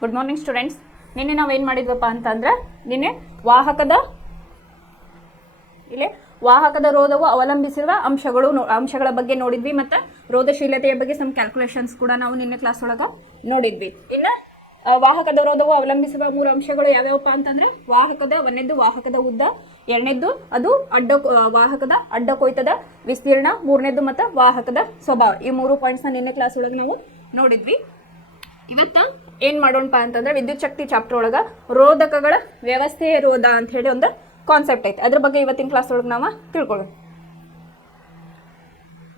Good morning students. ನಿನ್ನೆ ನಾವೇನು ಮಾಡಿದ್ವಪ್ಪ ಅಂತಂದ್ರೆ ನಿನ್ನೆ ವಾಹಕದ ರೋಧವು ಅವಲಂಬಿಸಿರುವ ಅಂಶಗಳ ಬಗ್ಗೆ ನೋಡಿದ್ವಿ. ಮತ್ತು ರೋಧಶೀಲತೆಯ ಬಗ್ಗೆ ಸಮ್ ಕ್ಯಾಲ್ಕುಲೇಷನ್ಸ್ ಕೂಡ ನಾವು ನಿನ್ನೆ ಕ್ಲಾಸ್ ಒಳಗೆ ನೋಡಿದ್ವಿ. ಇನ್ನು ವಾಹಕದ ರೋಧವು ಅವಲಂಬಿಸುವ 3 ಅಂಶಗಳು ಯಾವ್ಯಾವಪ್ಪ ಅಂತಂದ್ರೆ ಒಂದನೇದ್ದು ವಾಹಕದ ಉದ್ದ, ಎರಡನೇದ್ದು ಅದು ವಾಹಕದ ಅಡ್ಡ ಕೊಯ್ತದ ವಿಸ್ತೀರ್ಣ, ಮೂರನೇದ್ದು ಮತ್ತು ವಾಹಕದ ಸ್ವಭಾವ. ಈ 3 ಪಾಯಿಂಟ್ಸ್ನ ನಿನ್ನೆ ಕ್ಲಾಸ್ ಒಳಗೆ ನಾವು ನೋಡಿದ್ವಿ. ಇವತ್ತು ಏನು ಮಾಡೋಣಪ್ಪ ಅಂತಂದ್ರೆ ವಿದ್ಯುತ್ ಶಕ್ತಿ ಚಾಪ್ಟರ್ ಒಳಗೆ ರೋಧಕಗಳ ವ್ಯವಸ್ಥೆಯ ರೋಧ ಅಂತ ಹೇಳಿ ಒಂದು ಕಾನ್ಸೆಪ್ಟ್ ಐತೆ. ಅದ್ರ ಬಗ್ಗೆ ಇವತ್ತಿನ ಕ್ಲಾಸ್ ಒಳಗೆ ನಾವು ತಿಳ್ಕೊಳ್ಳೋಣ.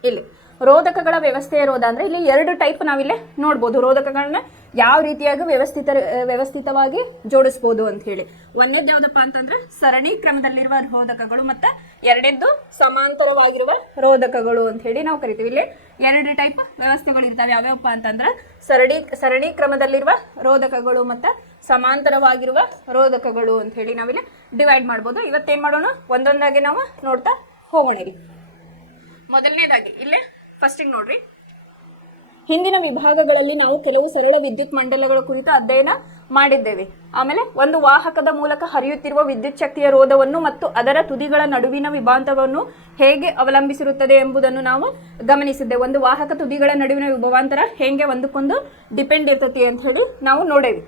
ಇಲ್ಲಿ ರೋಧಕಗಳ ವ್ಯವಸ್ಥೆಯ ರೋಧ ಅಂದ್ರೆ ಇಲ್ಲಿ 2 ಟೈಪ್ ನಾವಿಲ್ಲಿ ನೋಡ್ಬೋದು. ರೋಧಕಗಳನ್ನ ಯಾವ ರೀತಿಯಾಗಿ ವ್ಯವಸ್ಥಿತವಾಗಿ ಜೋಡಿಸ್ಬೋದು ಅಂತ ಹೇಳಿ. ಒಂದನೇದ್ದು ಯಾವುದಪ್ಪ ಅಂತಂದ್ರೆ ಸರಣಿ ಕ್ರಮದಲ್ಲಿರುವ ರೋಧಕಗಳು ಮತ್ತು ಎರಡನೇದ್ದು ಸಮಾಂತರವಾಗಿರುವ ರೋಧಕಗಳು ಅಂತ ಹೇಳಿ ನಾವು ಕರಿತೀವಿ. ಇಲ್ಲಿ 2 ಟೈಪ್ ವ್ಯವಸ್ಥೆಗಳು ಇರ್ತಾವೆ. ಯಾವ್ಯಾವಪ್ಪ ಅಂತಂದ್ರೆ ಸರಣಿ ಕ್ರಮದಲ್ಲಿರುವ ರೋಧಕಗಳು ಮತ್ತು ಸಮಾಂತರವಾಗಿರುವ ರೋಧಕಗಳು ಅಂತ ಹೇಳಿ ನಾವಿಲ್ಲಿ ಡಿವೈಡ್ ಮಾಡ್ಬೋದು. ಇವತ್ತೇನು ಮಾಡೋಣ, ಒಂದೊಂದಾಗಿ ನಾವು ನೋಡ್ತಾ ಹೋಗೋಣ. ಇಲ್ಲಿ ಮೊದಲನೇದಾಗಿ ಇಲ್ಲೇ ಫಸ್ಟಿಗೆ ನೋಡ್ರಿ, ಹಿಂದಿನ ವಿಭಾಗಗಳಲ್ಲಿ ನಾವು ಕೆಲವು ಸರಳ ವಿದ್ಯುತ್ ಮಂಡಲಗಳ ಕುರಿತು ಅಧ್ಯಯನ ಮಾಡಿದ್ದೇವೆ. ಆಮೇಲೆ ಒಂದು ವಾಹಕದ ಮೂಲಕ ಹರಿಯುತ್ತಿರುವ ವಿದ್ಯುತ್ ಶಕ್ತಿಯ ರೋಧವನ್ನು ಮತ್ತು ಅದರ ತುದಿಗಳ ನಡುವಿನ ವಿಭಾಂತರವನ್ನು ಹೇಗೆ ಅವಲಂಬಿಸಿರುತ್ತದೆ ಎಂಬುದನ್ನು ನಾವು ಗಮನಿಸಿದ್ದೇವೆ. ಒಂದು ವಾಹಕ ತುದಿಗಳ ನಡುವಿನ ವಿಭವಾಂತರ ಹೇಗೆ ಒಂದಕ್ಕೊಂದು ಡಿಪೆಂಡ್ ಇರ್ತತಿ ಅಂತ ಹೇಳಿ ನಾವು ನೋಡೇವಿ.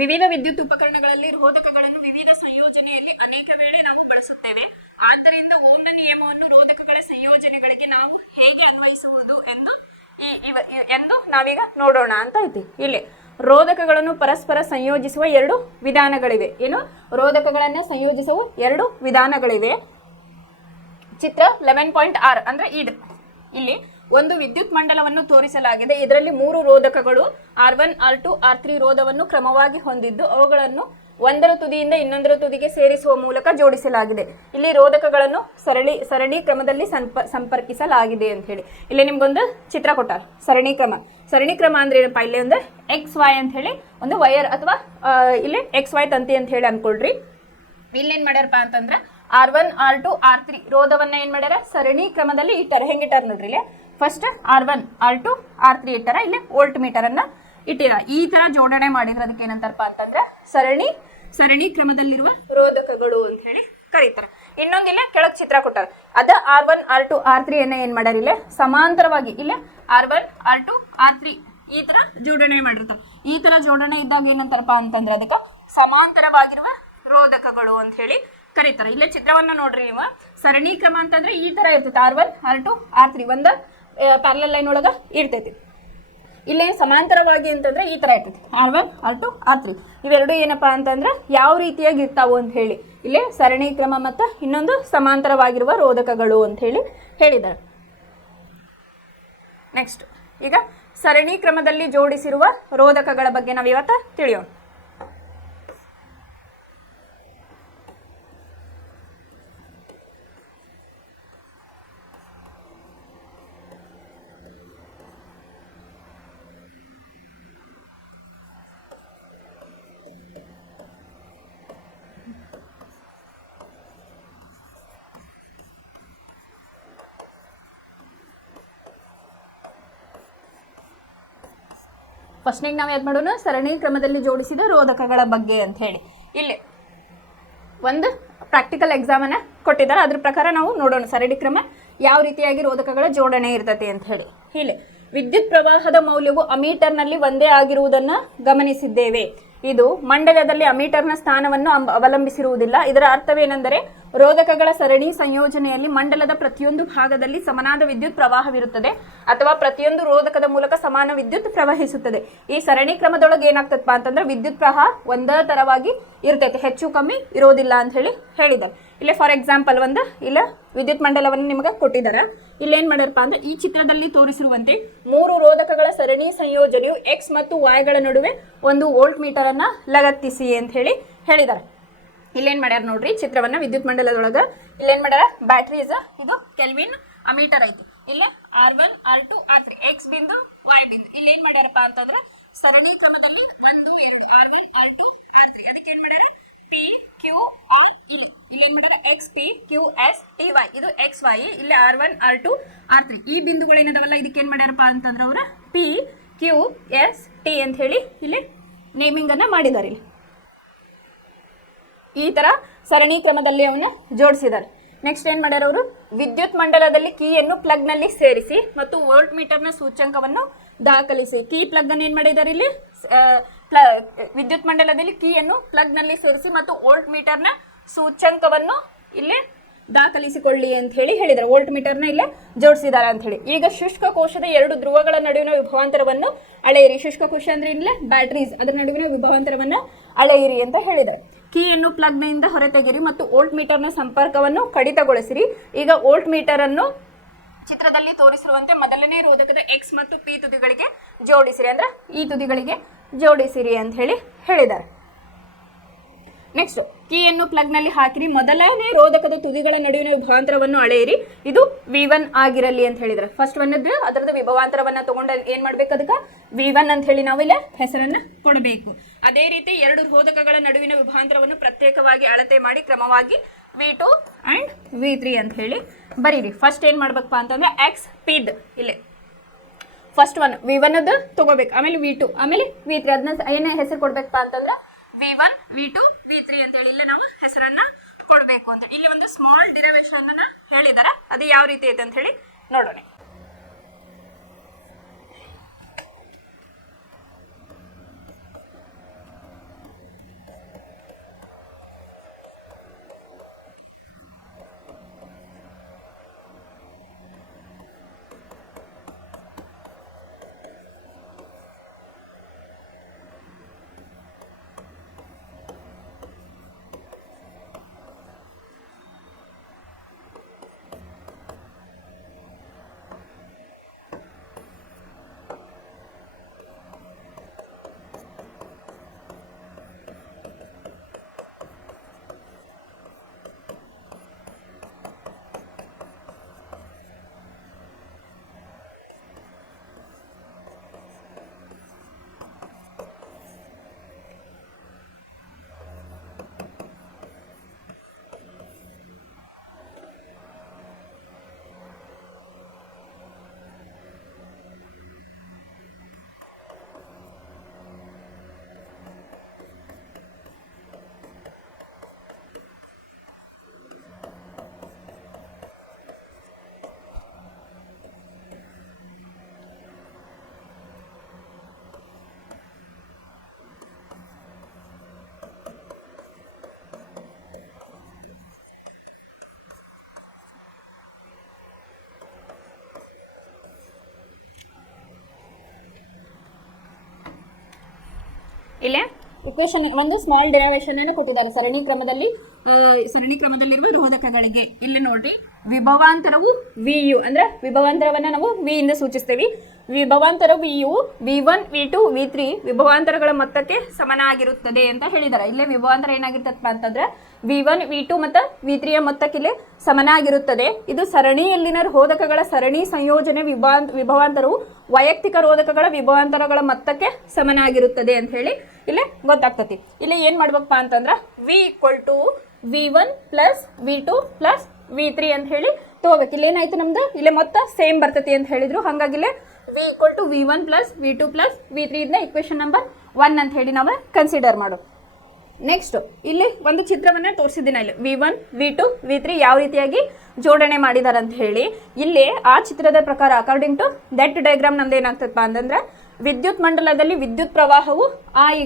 ವಿವಿಧ ವಿದ್ಯುತ್ ಉಪಕರಣಗಳಲ್ಲಿ ರೋಧಕಗಳನ್ನು ವಿವಿಧ ಸಂಯೋಜನೆಯಲ್ಲಿ ಅನೇಕ ವೇಳೆ ನಾವು ಬಳಸುತ್ತೇವೆ. ಆದ್ದರಿಂದ ಓಮ್ನ ನಿಯಮವನ್ನು ರೋಧಕಗಳ ಸಂಯೋಜನೆಗಳಿಗೆ ನಾವು ಹೇಗೆ ಅನ್ವಯಿಸುವುದು ಎಂದು ನಾವೀಗ ನೋಡೋಣ ಅಂತ ಐತಿ. ಇಲ್ಲಿ ರೋಧಕಗಳನ್ನು ಪರಸ್ಪರ ಸಂಯೋಜಿಸುವ 2 ವಿಧಾನಗಳಿವೆ. ಏನು ರೋಧಕಗಳನ್ನೇ ಸಂಯೋಜಿಸುವ 2 ವಿಧಾನಗಳಿವೆ. ಚಿತ್ರ 11.6 ಅಂದ್ರೆ ಇಲ್ಲಿ ಒಂದು ವಿದ್ಯುತ್ ಮಂಡಲವನ್ನು ತೋರಿಸಲಾಗಿದೆ. ಇದರಲ್ಲಿ 3 ರೋಧಕಗಳು R1, R2, R3 ರೋಧವನ್ನು ಕ್ರಮವಾಗಿ ಹೊಂದಿದ್ದು ಅವುಗಳನ್ನು ಒಂದರ ತುದಿಯಿಂದ ಇನ್ನೊಂದರ ತುದಿಗೆ ಸೇರಿಸುವ ಮೂಲಕ ಜೋಡಿಸಲಾಗಿದೆ. ಇಲ್ಲಿ ರೋಧಕಗಳನ್ನು ಸರಣಿ ಕ್ರಮದಲ್ಲಿ ಸಂಪರ್ಕಿಸಲಾಗಿದೆ ಅಂತ ಹೇಳಿ ಇಲ್ಲಿ ನಿಮ್ಗೊಂದು ಚಿತ್ರ ಕೊಟ್ಟಾರೆ. ಸರಣಿ ಕ್ರಮ ಅಂದ್ರೆ ಏನಪ್ಪಾ, ಇಲ್ಲಿ ಒಂದು XY ಅಂತ ಹೇಳಿ ಒಂದು ವೈರ್ ಅಥವಾ ಇಲ್ಲಿ XY ತಂತಿ ಅಂತ ಹೇಳಿ ಅನ್ಕೊಳ್ರಿ. ಇಲ್ಲೇನ್ ಮಾಡ್ಯಾರಪ್ಪ ಅಂತಂದ್ರೆ R1, R2, R3 ರೋಧವನ್ನ ಏನ್ ಮಾಡ್ಯಾರ, ಸರಣಿ ಕ್ರಮದಲ್ಲಿ ಇಟ್ಟಾರ. ಹೆಂಗಿಟ್ಟಾರ ನೋಡ್ರಿ, ಇಲ್ಲಿ ಫಸ್ಟ್ R1, R2, R3 ಇಟ್ಟಾರ. ಇಲ್ಲಿ ವೋಲ್ಟ್ ಮೀಟರ್ ಅನ್ನ ಇಟ್ಟಿರ. ಈ ತರ ಜೋಡಣೆ ಮಾಡಿದ್ರೆ ಅದಕ್ಕೆ ಏನಂತಾರಪ್ಪ ಅಂತಂದ್ರೆ ಸರಣಿ ಕ್ರಮದಲ್ಲಿರುವ ರೋಧಕಗಳು ಅಂತ ಹೇಳಿ ಕರೀತಾರೆ. ಇನ್ನೊಂದಿಲ್ಲ ಕೆಳಗ್ ಚಿತ್ರ ಕೊಟ್ಟಾರ. ಅದ R1, R2, R3 ಏನ್ ಮಾಡ್ಯಾರ, ಇಲ್ಲಿ ಸಮಾಂತರವಾಗಿ ಇಲ್ಲಿ R1, R2, R3 ಈ ತರ ಜೋಡಣೆ ಮಾಡಿರ್ತಾರೆ. ಈ ತರ ಜೋಡಣೆ ಇದ್ದಾಗ ಏನಂತಾರಪ್ಪ ಅಂತಂದ್ರೆ ಅದಕ್ಕೆ ಸಮಾಂತರವಾಗಿರುವ ರೋಧಕಗಳು ಅಂತ ಹೇಳಿ ಕರೀತಾರೆ. ಇಲ್ಲೇ ಚಿತ್ರವನ್ನ ನೋಡ್ರಿ ನೀವು. ಸರಣಿ ಕ್ರಮ ಅಂತಂದ್ರೆ ಈ ತರ ಇರ್ತೈತಿ. R1, R2, R3 ಒಂದು ಪ್ಯಾರಲಲ್ ಲೈನ್ ಒಳಗ ಇರ್ತೈತಿ. ಇಲ್ಲೇ ಸಮಾಂತರವಾಗಿ ಅಂತಂದ್ರೆ ಈ ತರ ಇರ್ತೈತಿ. R1, R2, R3 ಇವೆರಡು ಏನಪ್ಪಾ ಅಂತಂದ್ರೆ ಯಾವ ರೀತಿಯಾಗಿ ಇರ್ತಾವು ಅಂತ ಹೇಳಿ ಇಲ್ಲೇ ಸರಣಿ ಕ್ರಮ ಮತ್ತು ಇನ್ನೊಂದು ಸಮಾಂತರವಾಗಿರುವ ರೋಧಕಗಳು ಅಂತ ಹೇಳಿ ಹೇಳಿದ್ದಾರೆ. ನೆಕ್ಸ್ಟ್ ಈಗ ಸರಣಿ ಕ್ರಮದಲ್ಲಿ ಜೋಡಿಸಿರುವ ರೋಧಕಗಳ ಬಗ್ಗೆ ನಾವು ಇವತ್ತು ತಿಳಿಯೋಣ. ಫಸ್ಟ್ನಾಗ ನಾವು ಯಾವ್ದು ಮಾಡೋಣ, ಸರಣಿ ಕ್ರಮದಲ್ಲಿ ಜೋಡಿಸಿದ ರೋಧಕಗಳ ಬಗ್ಗೆ ಅಂತ ಹೇಳಿ ಇಲ್ಲಿ ಒಂದು ಪ್ರಾಕ್ಟಿಕಲ್ ಎಕ್ಸಾಮನ್ನು ಕೊಟ್ಟಿದ್ದಾರೆ. ಅದ್ರ ಪ್ರಕಾರ ನಾವು ನೋಡೋಣ ಸರಣಿ ಕ್ರಮ ಯಾವ ರೀತಿಯಾಗಿ ರೋಧಕಗಳ ಜೋಡಣೆ ಇರ್ತತಿ ಅಂತ ಹೇಳಿ. ಇಲ್ಲಿ ವಿದ್ಯುತ್ ಪ್ರವಾಹದ ಮೌಲ್ಯವು ಅಮೀಟರ್ನಲ್ಲಿ ಒಂದೇ ಆಗಿರುವುದನ್ನು ಗಮನಿಸಿದ್ದೇವೆ. ಇದು ಮಂಡಲದಲ್ಲಿ ಅಮೀಟರ್ನ ಸ್ಥಾನವನ್ನು ಅವಲಂಬಿಸಿರುವುದಿಲ್ಲ. ಇದರ ಅರ್ಥವೇನೆಂದರೆ ರೋಧಕಗಳ ಸರಣಿ ಸಂಯೋಜನೆಯಲ್ಲಿ ಮಂಡಲದ ಪ್ರತಿಯೊಂದು ಭಾಗದಲ್ಲಿ ಸಮನಾದ ವಿದ್ಯುತ್ ಪ್ರವಾಹವಿರುತ್ತದೆ ಅಥವಾ ಪ್ರತಿಯೊಂದು ರೋಧಕದ ಮೂಲಕ ಸಮಾನ ವಿದ್ಯುತ್ ಪ್ರವಹಿಸುತ್ತದೆ. ಈ ಸರಣಿ ಕ್ರಮದೊಳಗೆ ಏನಾಗ್ತದಪ್ಪ ಅಂತಂದ್ರೆ ವಿದ್ಯುತ್ ಪ್ರವಾಹ ಒಂದೇ ತರವಾಗಿ ಇರ್ತೈತೆ, ಹೆಚ್ಚು ಕಮ್ಮಿ ಇರೋದಿಲ್ಲ ಅಂತ ಹೇಳಿ ಹೇಳಿದ್ದಾರೆ. ಇಲ್ಲೇ ಫಾರ್ ಎಕ್ಸಾಂಪಲ್ ಇಲ್ಲ ವಿದ್ಯುತ್ ಮಂಡಲವನ್ನು ನಿಮಗೆ ಕೊಟ್ಟಿದ್ದಾರೆ. ಇಲ್ಲೇನ್ ಮಾಡ್ಯಾರಪ್ಪ ಅಂದ್ರೆ ಈ ಚಿತ್ರದಲ್ಲಿ ತೋರಿಸಿರುವಂತೆ 3 ರೋಧಕಗಳ ಸರಣಿ ಸಂಯೋಜನೆಯು X ಮತ್ತು Y ಗಳ ನಡುವೆ ಒಂದು ವೋಲ್ಟ್ ಮೀಟರ್ ಅನ್ನ ಲಗತ್ತಿಸಿ ಅಂತ ಹೇಳಿ ಹೇಳಿದ್ದಾರೆ. ಇಲ್ಲೇನ್ ಮಾಡ್ಯಾರ ನೋಡ್ರಿ ಚಿತ್ರವನ್ನ ವಿದ್ಯುತ್ ಮಂಡಲದೊಳಗ. ಇಲ್ಲೇನ್ ಮಾಡ್ಯಾರ, ಬ್ಯಾಟ್ರೀಸ್ ಇದು ಕೆಲ್ವಿನ್ ಅಮೀಟರ್ ಐತಿ. ಇಲ್ಲ R1, R2, R3 X ಬಿಂದು Y ಬಿಂದು. ಇಲ್ಲೇನ್ ಮಾಡ್ಯಾರಪ್ಪ ಅಂತಂದ್ರೆ ಸರಣಿ ಕ್ರಮದಲ್ಲಿ 1, 2 R1, R2, R3 ಅದಕ್ಕೆ ಏನ್ ಮಾಡ್ಯಾರ P, Q, R ಇಲ್ಲೇನ್ ಮಾಡ್ಯಾರ X, P, Q, S, T, Y ಇದು X, Y. ಇಲ್ಲಿ R1, R2, R3 ಈ ಬಿಂದುಗಳೇನದವಲ್ಲ ಇದಕ್ಕೆ ಏನ್ ಮಾಡ್ಯಾರಪ್ಪ ಅಂತಂದ್ರೆ ಅವ್ರ P, Q, S, T ಅಂತ ಹೇಳಿ ಇಲ್ಲಿ ನೇಮಿಂಗ್ ಅನ್ನ ಮಾಡಿದ್ದಾರೆ ಇಲ್ಲಿ. ಈ ತರ ಸರಣಿ ಕ್ರಮದಲ್ಲಿ ಅವನ್ನ ಜೋಡಿಸಿದ್ದಾರೆ. ನೆಕ್ಸ್ಟ್ ಏನ್ ಮಾಡ್ಯಾರ ಅವರು, ವಿದ್ಯುತ್ ಮಂಡಲದಲ್ಲಿ ಕೀಯನ್ನು ಪ್ಲಗ್ ನಲ್ಲಿ ಸೇರಿಸಿ ಮತ್ತು ವೋಲ್ಟ್ ಮೀಟರ್ನ ಸೂಚ್ಯಂಕವನ್ನು ದಾಖಲಿಸಿ. ಕೀ ಪ್ಲಗ್ ಅನ್ನು ಏನ್ ಮಾಡಿದ್ದಾರೆ ಇಲ್ಲಿ, ವಿದ್ಯುತ್ ಮಂಡಲದಲ್ಲಿ ಕೀಯನ್ನು ಪ್ಲಗ್ ನಲ್ಲಿ ಸೇರಿಸಿ ಮತ್ತು ವೋಲ್ಟ್ ಮೀಟರ್ನ ಸೂಚ್ಯಂಕವನ್ನು ಇಲ್ಲಿ ದಾಖಲಿಸಿಕೊಳ್ಳಿ ಅಂತ ಹೇಳಿ ಹೇಳಿದ್ದಾರೆ. ವೋಲ್ಟ್ ಮೀಟರ್ನ ಇಲ್ಲೇ ಜೋಡಿಸಿದ್ದಾರೆ ಅಂತ ಹೇಳಿ. ಈಗ ಶುಷ್ಕ ಕೋಶದ 2 ಧ್ರುವಗಳ ನಡುವಿನ ವಿಭವಾಂತರವನ್ನು ಅಳೆಯಿರಿ. ಶುಷ್ಕ ಕೋಶ ಅಂದ್ರೆ ಇಲ್ಲೇ ಬ್ಯಾಟ್ರೀಸ್, ಅದರ ನಡುವಿನ ವಿಭವಾಂತರವನ್ನು ಅಳೆಯಿರಿ ಅಂತ ಹೇಳಿದ್ದಾರೆ. ಕೀಯನ್ನು ಪ್ಲಗ್ನಿಂದ ಹೊರತೆಗೆರಿ ಮತ್ತು ವೋಲ್ಟ್ ಮೀಟರ್ನ ಸಂಪರ್ಕವನ್ನು ಕಡಿತಗೊಳಿಸಿರಿ. ಈಗ ವೋಲ್ಟ್ ಮೀಟರ್ ಅನ್ನು ಚಿತ್ರದಲ್ಲಿ ತೋರಿಸಿರುವಂತೆ ಮೊದಲನೇ ರೋಧಕದ ಎಕ್ಸ್ ಮತ್ತು ಪಿ ತುದಿಗಳಿಗೆ ಜೋಡಿಸಿರಿ, ಅಂದ್ರೆ ಈ ತುದಿಗಳಿಗೆ ಜೋಡಿಸಿರಿ ಅಂತ ಹೇಳಿ ಹೇಳಿದ್ದಾರೆ. ನೆಕ್ಸ್ಟ್, ಕೀಯನ್ನು ಪ್ಲಗ್ ನಲ್ಲಿ ಹಾಕಿರಿ, ಮೊದಲನೇ ರೋಧಕದ ತುದಿಗಳ ನಡುವಿನ ವಿಭವಾಂತರವನ್ನು ಅಳೆಯಿರಿ, ಇದು V1 ಆಗಿರಲಿ ಅಂತ ಹೇಳಿದ್ದಾರೆ. ಫಸ್ಟ್ ಒಂದದ್ದು ಅದರದ ವಿಭವಾಂತರವನ್ನ ತಗೊಂಡು ಏನ್ ಮಾಡ್ಬೇಕು, ಅದಕ್ಕೆ V1 ಅಂತ ಹೇಳಿ ನಾವು ಇಲ್ಲಿ ಹೆಸರನ್ನ ಕೊಡಬೇಕು. ಅದೇ ರೀತಿ 2 ರೋಧಕಗಳ ನಡುವಿನ ವಿಭವಾಂತರವನ್ನು ಪ್ರತ್ಯೇಕವಾಗಿ ಅಳತೆ ಮಾಡಿ ಕ್ರಮವಾಗಿ V2 ಅಂಡ್ V3 ಅಂತ ಹೇಳಿ ಬರೀರಿ. ಫಸ್ಟ್ ಏನ್ ಮಾಡ್ಬೇಕಪ್ಪ ಅಂತಂದ್ರೆ ಎಕ್ಸ್ ಪಿದ್ ಇಲ್ಲಿ ಫಸ್ಟ್ ಒನ್ V1 ಅದ ತಗೋಬೇಕು, ಆಮೇಲೆ V2, ಆಮೇಲೆ V3. ಅದನ್ನ ಏನೇ ಹೆಸರು ಕೊಡ್ಬೇಕಪ್ಪ ಅಂತಂದ್ರೆ V1, V2, V3 ಅಂತ ಹೇಳಿ ಇಲ್ಲೇ ನಾವು ಹೆಸರನ್ನ ಕೊಡಬೇಕು ಅಂತ. ಇಲ್ಲಿ ಒಂದು ಸ್ಮಾಲ್ ಡಿರೈವೇಶನ್ ಅನ್ನ ಹೇಳಿದಾರೆ, ಅದು ಯಾವ ರೀತಿ ಐತೆ ಅಂತ ಹೇಳಿ ನೋಡೋಣ. ಇಲ್ಲೇ ಇಕ್ವೇಶನ್ ಒಂದು ಸ್ಮಾಲ್ ಡೆರಿವೇಶನ್ ಅನ್ನು ಕೊಟ್ಟಿದ್ದಾರೆ. ಸರಣಿ ಕ್ರಮದಲ್ಲಿರುವ ರೋಧಕಗಳಿಗೆ ಇಲ್ಲಿ ನೋಡ್ರಿ, ವಿಭವಾಂತರವು VU ಅಂದ್ರೆ ವಿಭವಾಂತರವನ್ನ ನಾವು V ಇಂದ ಸೂಚಿಸ್ತೇವೆ. ವಿಭವಾಂತರ VU V1, V2, V3 ವಿಭವಾಂತರಗಳ ಮೊತ್ತಕ್ಕೆ ಸಮನಾಗಿರುತ್ತದೆ ಅಂತ ಹೇಳಿದ್ದಾರೆ. ಇಲ್ಲೇ ವಿಭವಾಂತರ ಏನಾಗಿರ್ತಪ್ಪ ಅಂತಂದ್ರೆ V1, V2 ಮತ್ತು V3 ಯ ಮೊತ್ತಕ್ಕೆ ಇಲ್ಲಿ ಸಮನಾಗಿರುತ್ತದೆ. ಇದು ಸರಣಿಯಲ್ಲಿನ ರೋಧಕಗಳ ಸರಣಿ ಸಂಯೋಜನೆ ವಿಭವಾಂತರವು ವೈಯಕ್ತಿಕ ರೋಧಕಗಳ ವಿಭವಾಂತರಗಳ ಮೊತ್ತಕ್ಕೆ ಸಮನಾಗಿರುತ್ತದೆ ಅಂತ ಹೇಳಿ ಇಲ್ಲಿ ಗೊತ್ತಾಗ್ತತಿ. ಇಲ್ಲಿ ಏನ್ ಮಾಡ್ಬೇಕಪ್ಪ ಅಂತಂದ್ರೆ V = V1 + V2 + V3 ಅಂತ ಹೇಳಿ ತಗೋಬೇಕು. ಇಲ್ಲಿ ಏನಾಯ್ತು ನಮ್ದು ಇಲ್ಲಿ ಮೊತ್ತ ಸೇಮ್ ಬರ್ತತಿ ಅಂತ ಹೇಳಿದ್ರು. ಹಾಗಾಗಿ ಇಲ್ಲಿ V = V1 + V2 + V3 ಇದನ್ನ ಇಕ್ವೇಶನ್ ನಂಬರ್ 1 ಅಂತ ಹೇಳಿ ನಾವು ಕನ್ಸಿಡರ್ ಮಾಡು. ನೆಕ್ಸ್ಟ್ ಇಲ್ಲಿ ಒಂದು ಚಿತ್ರವನ್ನ ತೋರಿಸಿದ್ದೀನಿ. ಇಲ್ಲಿ V1, V2, V3 ಯಾವ ರೀತಿಯಾಗಿ ಜೋಡಣೆ ಮಾಡಿದಾರೆ ಅಂತ ಹೇಳಿ. ಇಲ್ಲಿ ಆ ಚಿತ್ರದ ಪ್ರಕಾರ ಅಕಾರ್ಡಿಂಗ್ ಟು ದಟ್ ಡಯಾಗ್ರಾಮ್ ನಮ್ದು ಏನಾಗ್ತದಪ್ಪ ಅಂತಂದ್ರೆ ವಿದ್ಯುತ್ ಮಂಡಲದಲ್ಲಿ ವಿದ್ಯುತ್ ಪ್ರವಾಹವು I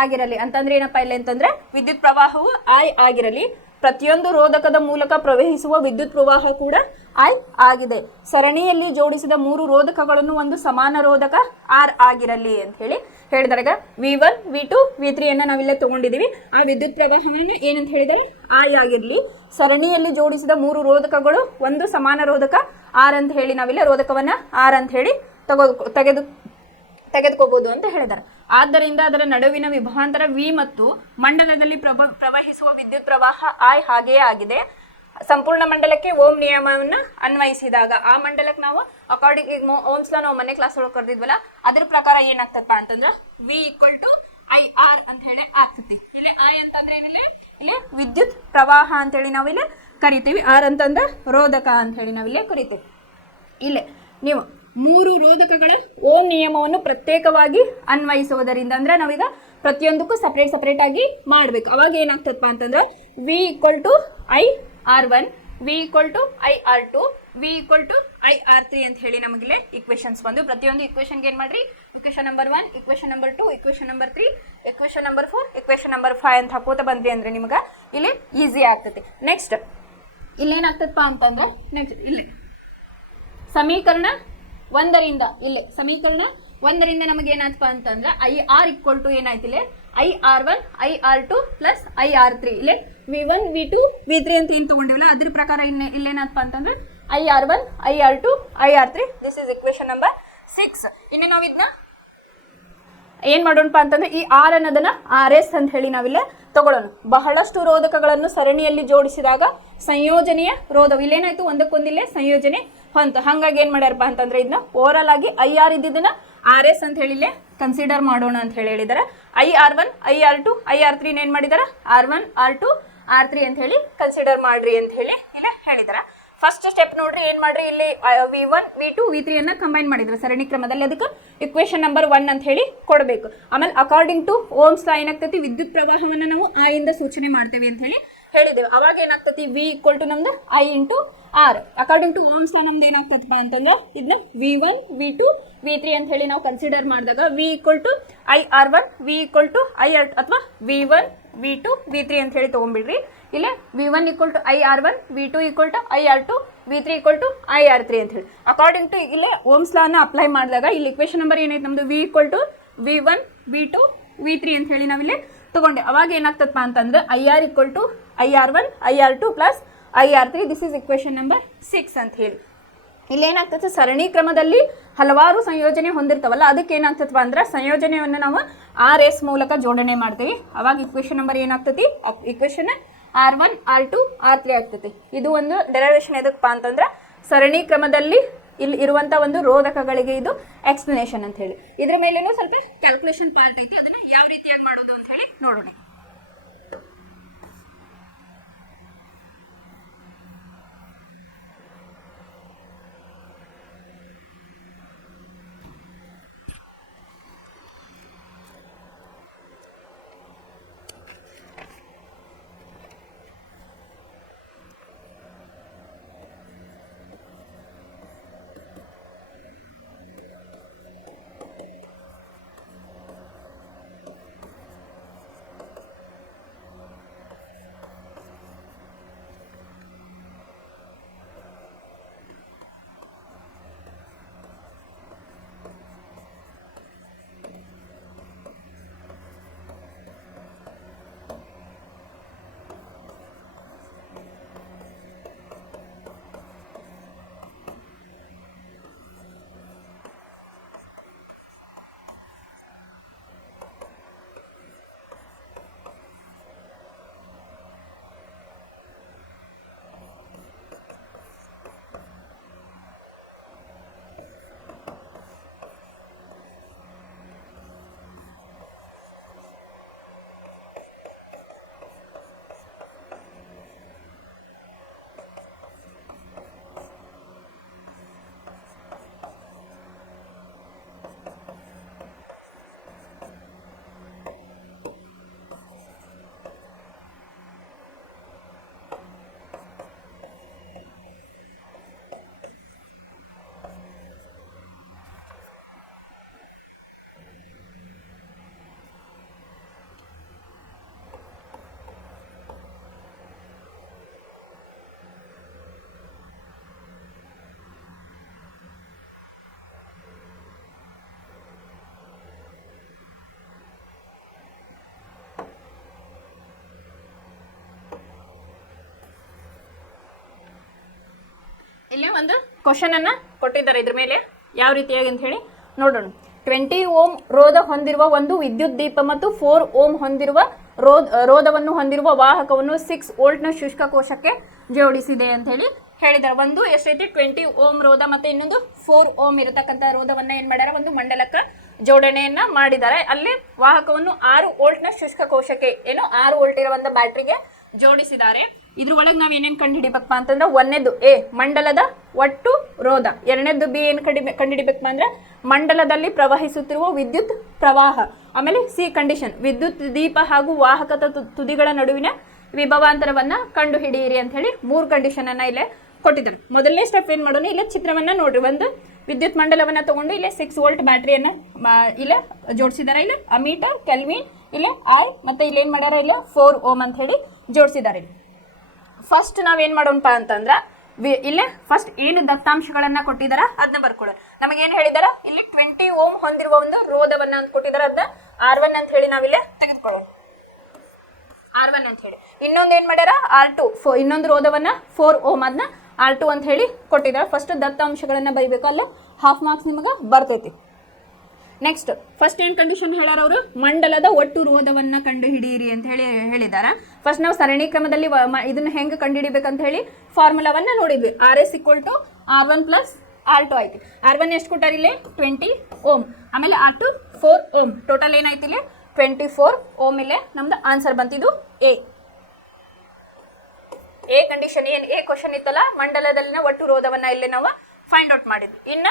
ಆಗಿರಲಿ ಅಂತಂದ್ರೆ ಏನಪ್ಪಾ ಇಲ್ಲ ಅಂತಂದ್ರೆ ವಿದ್ಯುತ್ ಪ್ರವಾಹವು I ಆಗಿರಲಿ. ಪ್ರತಿಯೊಂದು ರೋಧಕದ ಮೂಲಕ ಪ್ರವಹಿಸುವ ವಿದ್ಯುತ್ ಪ್ರವಾಹ ಕೂಡ I ಆಗಿದೆ. ಸರಣಿಯಲ್ಲಿ ಜೋಡಿಸಿದ 3 ರೋಧಕಗಳನ್ನು ಒಂದು ಸಮಾನ ರೋಧಕ R ಆಗಿರಲಿ ಅಂತ ಹೇಳಿ ಹೇಳಿದಾಗ V1, V2, V3 ಅನ್ನ ನಾವಿಲ್ಲೇ ತಗೊಂಡಿದೀವಿ. ಆ ವಿದ್ಯುತ್ ಪ್ರವಾಹವನ್ನು ಏನಂತ ಹೇಳಿದರೆ I ಆಗಿರಲಿ. ಸರಣಿಯಲ್ಲಿ ಜೋಡಿಸಿದ 3 ರೋಧಕಗಳು ಒಂದು ಸಮಾನ ರೋಧಕ R ಅಂತ ಹೇಳಿ ನಾವಿಲ್ಲೇ ರೋಧಕವನ್ನ R ಅಂತ ಹೇಳಿ ತೆಗೆದುಕೋಬಹುದು ಅಂತ ಹೇಳಿದ್ದಾರೆ. ಆದ್ದರಿಂದ ಅದರ ನಡುವಿನ ವಿಭವಾಂತರ V ಮತ್ತು ಮಂಡಲದಲ್ಲಿ ಪ್ರವಹಿಸುವ ವಿದ್ಯುತ್ ಪ್ರವಾಹ I ಹಾಗೆಯೇ ಆಗಿದೆ. ಸಂಪೂರ್ಣ ಮಂಡಲಕ್ಕೆ ಓಮ್ ನಿಯಮವನ್ನು ಅನ್ವಯಿಸಿದಾಗ ಆ ಮಂಡಲಕ್ಕೆ ನಾವು ಅಕಾರ್ಡಿಂಗ್ ಓಮ್ಸ್ ಲಾ ನಾವು ಮನೆ ಕ್ಲಾಸ್ ಒಳಗೆ ಕರೆದಿದ್ವಲ್ಲ, ಅದ್ರ ಪ್ರಕಾರ ಏನಾಗ್ತಪ್ಪ ಅಂತಂದ್ರೆ V = IR ಅಂತ ಹೇಳಿ ಆಗ್ತತಿ. ಇಲ್ಲಿ I ಅಂತಂದ್ರೆ ಏನಿಲ್ಲ, ಇಲ್ಲಿ ವಿದ್ಯುತ್ ಪ್ರವಾಹ ಅಂತ ಹೇಳಿ ನಾವಿಲ್ಲಿ ಕರಿತೀವಿ. R ಅಂತಂದ್ರೆ ರೋಧಕ ಅಂತ ಹೇಳಿ ನಾವಿಲ್ಲಿ ಕರಿತೀವಿ. ಇಲ್ಲೇ ನೀವು 3 ರೋಧಕಗಳ ಓಮ್ ನಿಯಮವನ್ನು ಪ್ರತ್ಯೇಕವಾಗಿ ಅನ್ವಯಿಸುವುದರಿಂದ, ಅಂದ್ರೆ ನಾವೀಗ ಪ್ರತಿಯೊಂದಕ್ಕೂ ಸಪ್ರೇಟ್ ಆಗಿ ಮಾಡಬೇಕು. ಅವಾಗ ಏನಾಗ್ತದಪ್ಪ ಅಂತಂದ್ರೆ V equal to IR1, V equal to IR2, V equal to IR3 ಅಂತ ಹೇಳಿ ನಮಗಿಲ್ಲಿ ಇಕ್ವೇಶನ್ಸ್ ಬಂದು, ಪ್ರತಿಯೊಂದು ಇಕ್ವೇಶನ್ಗೆ ಏನು ಮಾಡ್ರಿ, equation number 1, equation number 2, equation number 3, equation number 4, equation number 5 ಅಂತ ಹಾಕೋತ ಬಂದ್ರಿ ಅಂದ್ರೆ ನಿಮ್ಗೆ ಇಲ್ಲಿ ಈಸಿ ಆಗ್ತೈತಿ. ನೆಕ್ಸ್ಟ್ ಇಲ್ಲೇನಾಗ್ತದಪ್ಪ ಅಂತಂದ್ರೆ, ನೆಕ್ಸ್ಟ್ ಇಲ್ಲಿ ಸಮೀಕರಣ 1ರಿಂದ ಸಮೀಕರಣ 1ರಿಂದ ನಮಗೆ ಏನಾಯ್ತಪ್ಪ ಅಂತಂದ್ರೆ IR ಈಕ್ವಲ್ ಟು ಏನಾಯ್ತು ಇಲ್ಲಿ IR1, IR2 ಪ್ಲಸ್ IR3. ಇಲ್ಲಿ V1, V2, V3 ಅಂತ ಏನು ತಗೊಂಡಿವಲ್ಲ ಅದ್ರ ಪ್ರಕಾರ ಇಲ್ಲೇನಾಯ್ತಪ್ಪ ಅಂತಂದ್ರೆ IR1, IR2, IR3. This is equation number 6. ಇನ್ನು ನಾವು ಇದನ್ನ ಏನ್ ಮಾಡೋಣಪ್ಪ ಅಂತಂದ್ರೆ ಈ R ಅನ್ನೋದನ್ನ RS ಅಂತ ಹೇಳಿ ನಾವಿಲ್ಲೇ ತಗೊಳ್ಳೋಣ. ಬಹಳಷ್ಟು ರೋಧಕಗಳನ್ನು ಸರಣಿಯಲ್ಲಿ ಜೋಡಿಸಿದಾಗ ಸಂಯೋಜನೆಯ ರೋಧವು ಇಲ್ಲೇನಾಯ್ತು, ಒಂದಕ್ಕೊಂದಿಲ್ಲೇ ಸಂಯೋಜನೆ ಹೊಂತು. ಹಾಗಾಗಿ ಏನ್ ಮಾಡ್ಯಾರಪ್ಪ ಅಂತಂದ್ರೆ ಇದನ್ನ ಓವರಾಲ್ ಆಗಿ IR ಇದ್ದಿದ್ದನ್ನ RS ಅಂತ ಹೇಳಿ ಕನ್ಸಿಡರ್ ಮಾಡೋಣ ಅಂತ ಹೇಳಿದಾರೆ. IR1, IR2, IR3 ಏನ್ ಮಾಡಿದಾರೆ R1, R2, R3 ಅಂತ ಹೇಳಿ ಕನ್ಸಿಡರ್ ಮಾಡ್ರಿ ಅಂತ ಹೇಳಿ ಇಲ್ಲ ಹೇಳಿದಾರೆ. ಫಸ್ಟ್ ಸ್ಟೆಪ್ ನೋಡ್ರಿ, ಏನ್ ಮಾಡ್ರಿ ಇಲ್ಲಿ V1, V2, V3 ಅನ್ನ ಕಂಬೈನ್ ಮಾಡಿದ್ರು ಸರಣಿ ಕ್ರಮದಲ್ಲಿ. ಅದಕ್ಕೆ ಇಕ್ವೇಶನ್ ನಂಬರ್ 1 ಅಂತ ಹೇಳಿ ಕೊಡಬೇಕು. ಆಮೇಲೆ ಅಕಾರ್ಡಿಂಗ್ ಟು ಓಮ್ಸ್ ಲಾ ಏನಾಗ್ತತಿ, ವಿದ್ಯುತ್ ಪ್ರವಾಹವನ್ನು ನಾವು I ಇಂದ ಸೂಚನೆ ಮಾಡ್ತೇವೆ ಅಂತ ಹೇಳಿ ಹೇಳಿದ್ದೇವೆ. ಅವಾಗ ಏನಾಗ್ತತಿ V ಈಕ್ವಲ್ ಟು ನಮ್ದು I into R. According to Ohm's law ನಮ್ದು ಏನಾಗ್ತದಪ್ಪ ಅಂತಂದ್ರೆ ಇದನ್ನ V1, V2, V3 ಅಂತ ಹೇಳಿ ನಾವು ಕನ್ಸಿಡರ್ ಮಾಡಿದಾಗ V equal to IR1, V equal to IR ಅಥವಾ V1, V2, V3 ಅಂತ ಹೇಳಿ ತಗೊಂಡ್ಬಿಡ್ರಿ. ಇಲ್ಲಿ V1 equal to IR1, V2 equal to IR2, V3 equal to IR3 ಅಂತ ಹೇಳಿ ಅಕಾರ್ಡಿಂಗ್ ಟು ಇಲ್ಲಿ ಓಮ್ಸ್ ಲಾನ ಅಪ್ಲೈ ಮಾಡಿದಾಗ ಇಲ್ಲಿ ಇಕ್ವೇಶನ್ ನಂಬರ್ ಏನೈತೆ ನಮ್ದು V equal to V1, V2, V3 ಅಂತ ಹೇಳಿ ನಾವಿಲ್ಲಿ ತಗೊಂಡೆ. ಅವಾಗ ಏನಾಗ್ತದಪ್ಪ ಅಂತಂದ್ರೆ IR equal to IR1, IR2 plus IR3. This is equation number 6 ಅಂತ ಹೇಳಿ. ಇಲ್ಲಿ ಏನಾಗ್ತದೆ, ಸರಣಿ ಕ್ರಮದಲ್ಲಿ ಹಲವಾರು ಸಂಯೋಜನೆ ಹೊಂದಿರ್ತಾವಲ್ಲ, ಅದಕ್ಕೆ ಏನಾಗ್ತದಪ್ಪ ಅಂದ್ರೆ ಸಂಯೋಜನೆಯನ್ನು ನಾವು RS ಮೂಲಕ ಜೋಡಣೆ ಮಾಡ್ತೀವಿ. ಅವಾಗ equation number ಏನಾಗ್ತತಿ, equation R1, R2, R3 ಆಗ್ತತಿ. ಇದು ಒಂದು ಡೆರಿವೇಶನ್ ಎದಕ್ಕಪ್ಪ ಅಂತಂದ್ರೆ ಸರಣಿ ಕ್ರಮದಲ್ಲಿ ಇಲ್ಲಿ ಇರುವಂತ ಒಂದು ರೋಧಕಗಳಿಗೆ ಇದು ಎಕ್ಸ್ಪ್ಲನೇಷನ್ ಅಂತ ಹೇಳಿ. ಇದ್ರ ಮೇಲೇನೂ ಸ್ವಲ್ಪ ಕ್ಯಾಲ್ಕುಲೇಷನ್ ಪಾರ್ಟ್ ಐತಿ, ಅದನ್ನ ಯಾವ ರೀತಿಯಾಗಿ ಮಾಡೋದು ಅಂತ ಹೇಳಿ ನೋಡೋಣ. ಇಲ್ಲಿ ಒಂದು ಕ್ವಶನ್ ಅನ್ನ ಕೊಟ್ಟಿದ್ದಾರೆ, ಇದ್ರ ಮೇಲೆ ಯಾವ ರೀತಿಯಾಗಿ ಅಂತ ಹೇಳಿ ನೋಡೋಣ. 20 ಓಮ್ ರೋಧ ಹೊಂದಿರುವ ಒಂದು ವಿದ್ಯುತ್ ದೀಪ ಮತ್ತು 4 ಓಮ್ ಹೊಂದಿರುವ ರೋಧವನ್ನು ಹೊಂದಿರುವ ವಾಹಕವನ್ನು 6 ವೋಲ್ಟ್ನ ಶುಷ್ಕ ಕೋಶಕ್ಕೆ ಜೋಡಿಸಿದೆ ಅಂತ ಹೇಳಿ ಹೇಳಿದ್ದಾರೆ. ಒಂದು ಎಷ್ಟೈತಿ 20 ಓಮ್ ರೋಧ ಮತ್ತೆ ಇನ್ನೊಂದು 4 ಓಮ್ ಇರತಕ್ಕಂತ ರೋಧವನ್ನ ಏನ್ ಮಾಡ್ಯಾರ, ಒಂದು ಮಂಡಲಕ್ಕ ಜೋಡಣೆಯನ್ನ ಮಾಡಿದ್ದಾರೆ. ಅಲ್ಲಿ ವಾಹಕವನ್ನು 6 ವೋಲ್ಟ್ನ ಶುಷ್ಕ ಕೋಶಕ್ಕೆ 6 ವೋಲ್ಟ್ ಇರುವ ಒಂದು ಬ್ಯಾಟ್ರಿಗೆ ಜೋಡಿಸಿದ್ದಾರೆ. ಇದ್ರ ಒಳಗೆ ನಾವು ಏನೇನು ಕಂಡುಹಿಡಿಬೇಕಪ್ಪ ಅಂತಂದ್ರೆ ಒಂದನೇದು ಎ ಮಂಡಲದ ಒಟ್ಟು ರೋಧ, ಎರಡನೇದು ಬಿ ಏನು ಕಂಡುಹಿಡಿಬೇಕಪ್ಪ ಅಂದ್ರೆ ಮಂಡಲದಲ್ಲಿ ಪ್ರವಹಿಸುತ್ತಿರುವ ವಿದ್ಯುತ್ ಪ್ರವಾಹ, ಆಮೇಲೆ ಸಿ ಕಂಡೀಷನ್ ವಿದ್ಯುತ್ ದೀಪ ಹಾಗೂ ವಾಹಕದ ತುದಿಗಳ ನಡುವಿನ ವಿಭವಾಂತರವನ್ನ ಕಂಡು ಹಿಡಿಯಿರಿ ಅಂತ ಹೇಳಿ 3 ಕಂಡೀಷನ್ ಅನ್ನ ಇಲ್ಲೇ ಕೊಟ್ಟಿದ್ದಾರೆ. ಮೊದಲನೇ ಸ್ಟೆಪ್ ಏನ್ ಮಾಡೋಣ, ಇಲ್ಲೇ ಚಿತ್ರವನ್ನ ನೋಡ್ರಿ. ಒಂದು ವಿದ್ಯುತ್ ಮಂಡಲವನ್ನ ತಗೊಂಡು ಇಲ್ಲೇ 6 ವೋಲ್ಟ್ ಬ್ಯಾಟ್ರಿಯನ್ನ ಇಲ್ಲೇ ಜೋಡಿಸಿದಾರೆ. ಇಲ್ಲಿ ಅಮೀಟರ್, ಕೆಲ್ವಿನ್, ಇಲ್ಲೇ ಐ ಮತ್ತೆ ಇಲ್ಲಿ ಏನ್ ಮಾಡ್ಯಾರ, ಇಲ್ಲಿ 4 ಓಮ್ ಅಂತ ಹೇಳಿ ಜೋಡಿಸಿದ್ದಾರೆ. ಫಸ್ಟ್ ನಾವೇನ್ ಮಾಡೋಣಪ್ಪ ಅಂತಂದ್ರ ಇಲ್ಲೇ ಫಸ್ಟ್ ಏನು ದತ್ತಾಂಶಗಳನ್ನ ಕೊಟ್ಟಿದಾರ ಅದನ್ನ ಬರ್ಕೊಳ್ಳೋಣ. ನಮಗೇನು ಹೇಳಿದಾರ, ಇಲ್ಲಿ 20 ಓಮ್ ಹೊಂದಿರುವ ಒಂದು ರೋಧವನ್ನ ಅಂತ ಕೊಟ್ಟಿದಾರ, ಅದನ್ನ R1 ಅಂತ ಹೇಳಿ ನಾವಿಲ್ಲೇ ತೆಗೆದುಕೊಳ್ಳೋಣ. R1 ಅಂತ ಹೇಳಿ ಇನ್ನೊಂದು ಏನ್ ಮಾಡ್ಯಾರ R2, ಇನ್ನೊಂದು ರೋಧವನ್ನ 4 ಓಮ್ ಅದನ್ನ R2 ಅಂತ ಹೇಳಿ ಕೊಟ್ಟಿದ್ದಾರೆ. ಫಸ್ಟ್ ದತ್ತಾಂಶಗಳನ್ನ ಬರೀಬೇಕು, ಅಲ್ಲ ಹಾಫ್ ಮಾರ್ಕ್ಸ್ ನಿಮಗೆ ಬರ್ತೈತಿ. ನೆಕ್ಸ್ಟ್ ಫಸ್ಟ್ ಏನ್ ಕಂಡೀಷನ್ ಹೇಳ್ಯಾರ ಅವರು, ಮಂಡಲದ ಒಟ್ಟು ರೋಧವನ್ನ ಕಂಡು ಹಿಡಿಯಿರಿ ಅಂತ ಹೇಳಿ ಹೇಳಿದಾರ. ಫಸ್ಟ್ ನಾವು ಸರಣಿ ಕ್ರಮದಲ್ಲಿ ಇದನ್ನ ಹೆಂಗೆ ಕಂಡು ಹಿಡಿಬೇಕಂತ ಹೇಳಿ ಫಾರ್ಮುಲಾವನ್ನ ನೋಡಿದ್ವಿ. RS = R1 + R2 ಆಯ್ತು. R1 ಎಷ್ಟು ಕೊಟ್ಟಾರ ಇಲ್ಲಿ 20 ಓಮ್, ಆಮೇಲೆ R2 4 ಓಮ್, ಟೋಟಲ್ ಏನಾಯ್ತು ಇಲ್ಲಿ 24 ಓಮ್. ಇಲ್ಲೇ ನಮ್ದು ಆನ್ಸರ್ ಬಂತಿದ್ದು ಎ ಕಂಡೀಷನ್. ಎ ಕ್ವಶನ್ ಇತ್ತಲ್ಲ, ಮಂಡಲದಲ್ಲಿನ ಒಟ್ಟು ರೋಧವನ್ನ ಇಲ್ಲಿ ನಾವು ಫೈಂಡ್ ಔಟ್ ಮಾಡಿದ್ವಿ. ಇನ್ನ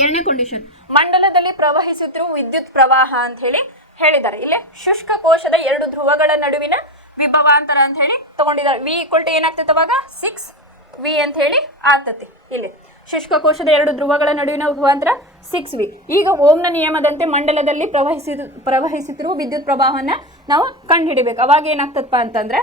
ಎರಡನೇ ಕಂಡೀಷನ್, ಮಂಡಲದಲ್ಲಿ ಪ್ರವಹಿಸುತ್ತಿರುವ ವಿದ್ಯುತ್ ಪ್ರವಾಹ ಅಂತ ಹೇಳಿ ಹೇಳಿದ್ದಾರೆ. ಇಲ್ಲಿ ಶುಷ್ಕ ಕೋಶದ 2 ಧ್ರುವಗಳ ನಡುವಿನ ವಿಭವಾಂತರ ಅಂತ ಹೇಳಿ ತಗೊಂಡಿದ್ದಾರೆ. V = ಏನಾಗ್ತೈತೆ ಅವಾಗ 6V ಅಂತ ಹೇಳಿ ಆಗ್ತತಿ. ಇಲ್ಲಿ ಶುಷ್ಕ ಕೋಶದ 2 ಧ್ರುವಗಳ ನಡುವಿನ ವಿಭವಾಂತರ 6V. ಈಗ ಓಮ್ನ ನಿಯಮದಂತೆ ಮಂಡಲದಲ್ಲಿ ಪ್ರವಹಿಸುತ್ತಿರುವ ವಿದ್ಯುತ್ ಪ್ರವಾಹವನ್ನ ನಾವು ಕಂಡು ಹಿಡಿಬೇಕು. ಅವಾಗ ಏನಾಗ್ತದಪ್ಪ ಅಂತಂದ್ರೆ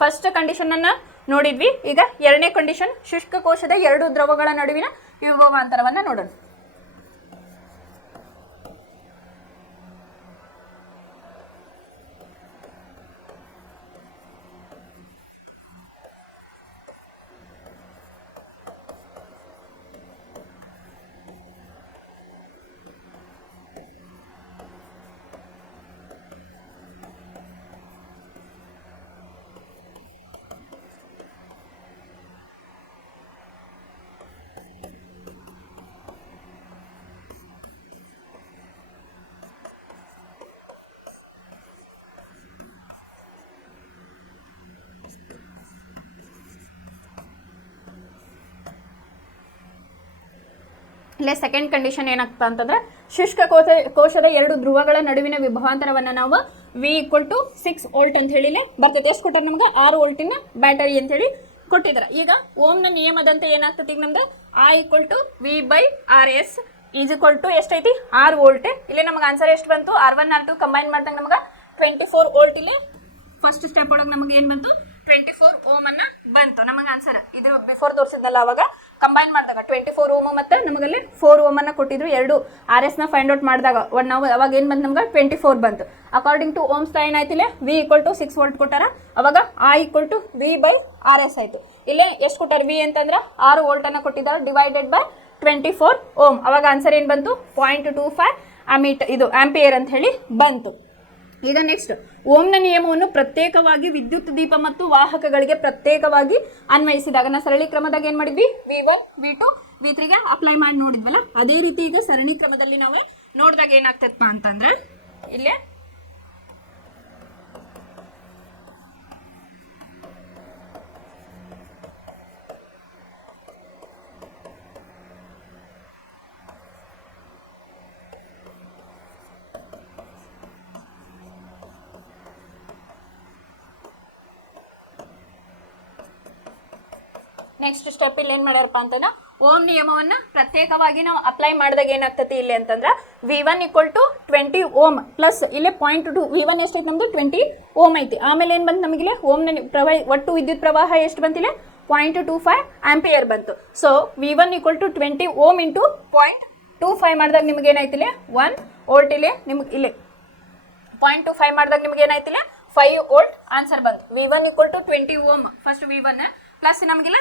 ಫಸ್ಟ್ ಕಂಡೀಷನ್ ಅನ್ನ ನೋಡಿದ್ವಿ. ಈಗ ಎರಡನೇ ಕಂಡೀಷನ್, ಶುಷ್ಕ ಕೋಶದ 2 ದ್ರವಗಳ ನಡುವಿನ ವಿಭವಾಂತರವನ್ನ ನೋಡೋಣ. ಇಲ್ಲೇ ಸೆಕೆಂಡ್ ಕಂಡೀಷನ್ ಏನಾಗ್ತದೆ ಅಂತಂದ್ರೆ, ಶುಷ್ಕ ಕೋಶದ 2 ಧ್ರುವಗಳ ನಡುವಿನ ವಿಭವಾಂತರವನ್ನ ನಾವು V = 6 ವೋಲ್ಟ್ ಅಂತ ಹೇಳಿ ಬರ್ತೈತೆ. ಎಷ್ಟು ಕೊಟ್ಟಾರ ನಮ್ಗೆ 6 ವೋಲ್ಟಿನ ಬ್ಯಾಟರಿ ಅಂತ ಹೇಳಿ ಕೊಟ್ಟಿದ್ದಾರೆ. ಈಗ ಓಮ್ನ ನಿಯಮದಂತೆ ಏನಾಗ್ತದೆ, ಈಗ ನಮ್ದು I = V/RS = ಎಷ್ಟೈತಿ 6 ವೋಲ್ಟ್. ಇಲ್ಲಿ ನಮಗೆ ಆನ್ಸರ್ ಎಷ್ಟು ಬಂತು, R1 R2 ಕಂಬೈನ್ ಮಾಡಿದಾಗ ನಮ್ಗೆ 24 ವೋಲ್ಟ್. ಇಲ್ಲಿ ಫಸ್ಟ್ ಸ್ಟೆಪ್ ಒಳಗೆ ನಮಗೆ ಏನು ಬಂತು, 24 ಓಮ್ ಅನ್ನ ಬಂತು ನಮಗೆ ಆನ್ಸರ್. ಇದು ಬಿಫೋರ್ ತೋರಿಸಿದ್ನಲ್ಲ, ಅವಾಗ ಕಂಬೈನ್ ಮಾಡಿದಾಗ 24 ಓಮ್ ಮತ್ತೆ ನಮಗಲ್ಲಿ 4 ಓಮ್ ಅನ್ನ ಕೊಟ್ಟಿದ್ರು. 2 RS ನ ಫೈಂಡ್ ಔಟ್ ಮಾಡಿದಾಗ ನಾವು ಅವಾಗ ಏನು ಬಂತು, ನಮ್ಗೆ 24 ಬಂತು. ಅಕಾರ್ಡಿಂಗ್ ಟು ಓಮ್ಸ್ ಏನಾಯ್ತಿಲ್ಲ, V = 6 ವೋಲ್ಟ್ ಕೊಟ್ಟಾರ. ಅವಾಗ I = V/RS ಆಯ್ತು. ಇಲ್ಲೇ ಎಷ್ಟು ಕೊಟ್ಟಾರ, V ಅಂತಂದ್ರೆ 6 ವೋಲ್ಟ್ ಅನ್ನ ಕೊಟ್ಟಿದ್ದಾರೆ, ಡಿವೈಡೆಡ್ ಬೈ 24 ಓಮ್. ಅವಾಗ ಆನ್ಸರ್ ಏನು ಬಂತು, 0.25 ಇದು ಆಂಪಿಯರ್ ಅಂತ ಹೇಳಿ ಬಂತು. ಈಗ ನೆಕ್ಸ್ಟ್, ಓಮ್ನ ನಿಯಮವನ್ನು ಪ್ರತ್ಯೇಕವಾಗಿ ವಿದ್ಯುತ್ ದೀಪ ಮತ್ತು ವಾಹಕಗಳಿಗೆ ಪ್ರತ್ಯೇಕವಾಗಿ ಅನ್ವಯಿಸಿದಾಗ ನಾವು ಸರಳಿ ಕ್ರಮದಾಗ ಏನು ಮಾಡಿದ್ವಿ, V1 V2 V3 ಅಪ್ಲೈ ಮಾಡಿ ನೋಡಿದ್ವಲ್ಲ, ಅದೇ ರೀತಿ ಈಗ ಸರಣಿ ಕ್ರಮದಲ್ಲಿ ನಾವು ನೋಡಿದಾಗ ಏನಾಗ್ತದಪ್ಪ ಅಂತಂದ್ರೆ, ಇಲ್ಲೇ ನೆಕ್ಸ್ಟ್ ಸ್ಟೆಪ್ ಇಲ್ಲಿ ಏನು ಮಾಡ್ಯಾರಪ್ಪ ಅಂತಂದ್ರೆ, ಓಮ್ ನಿಯಮವನ್ನು ಪ್ರತ್ಯೇಕವಾಗಿ ನಾವು ಅಪ್ಲೈ ಮಾಡಿದಾಗ ಏನಾಗ್ತತಿ ಇಲ್ಲಿ ಅಂತಂದ್ರೆ, V1 = 20 ಓಮ್ ಪ್ಲಸ್ ಇಲ್ಲಿ 0.2 V1 ಎಷ್ಟೈತಿ ನಮ್ದು 20 ಓಮ್ ಐತಿ. ಆಮೇಲೆ ಏನು ಬಂತು ನಮಗಿಲ್ಲಿ ಓಮ್ನ ಒಟ್ಟು ವಿದ್ಯುತ್ ಪ್ರವಾಹ ಎಷ್ಟು ಬಂತಿಲ್ಲ, 0.25 ಆಂಪಿಯರ್ ಬಂತು. ಸೊ V1 = 20 ಓಮ್ ಇಂಟು 0.25 ಮಾಡಿದಾಗ ನಿಮ್ಗೆ ಏನಾಯ್ತಿಲ್ಲ 1 ವೋಲ್ಟ್. ಇಲ್ಲಿ ನಿಮ್ಗೆ ಇಲ್ಲಿ 0.25 ಮಾಡಿದಾಗ ನಿಮ್ಗೆ ಏನಾಯ್ತಿಲ್ಲ 5 ವೋಲ್ಟ್ ಆನ್ಸರ್ ಬಂತು. V1 = 20 ohm first V1 plus ನಮಗಿಲ್ಲ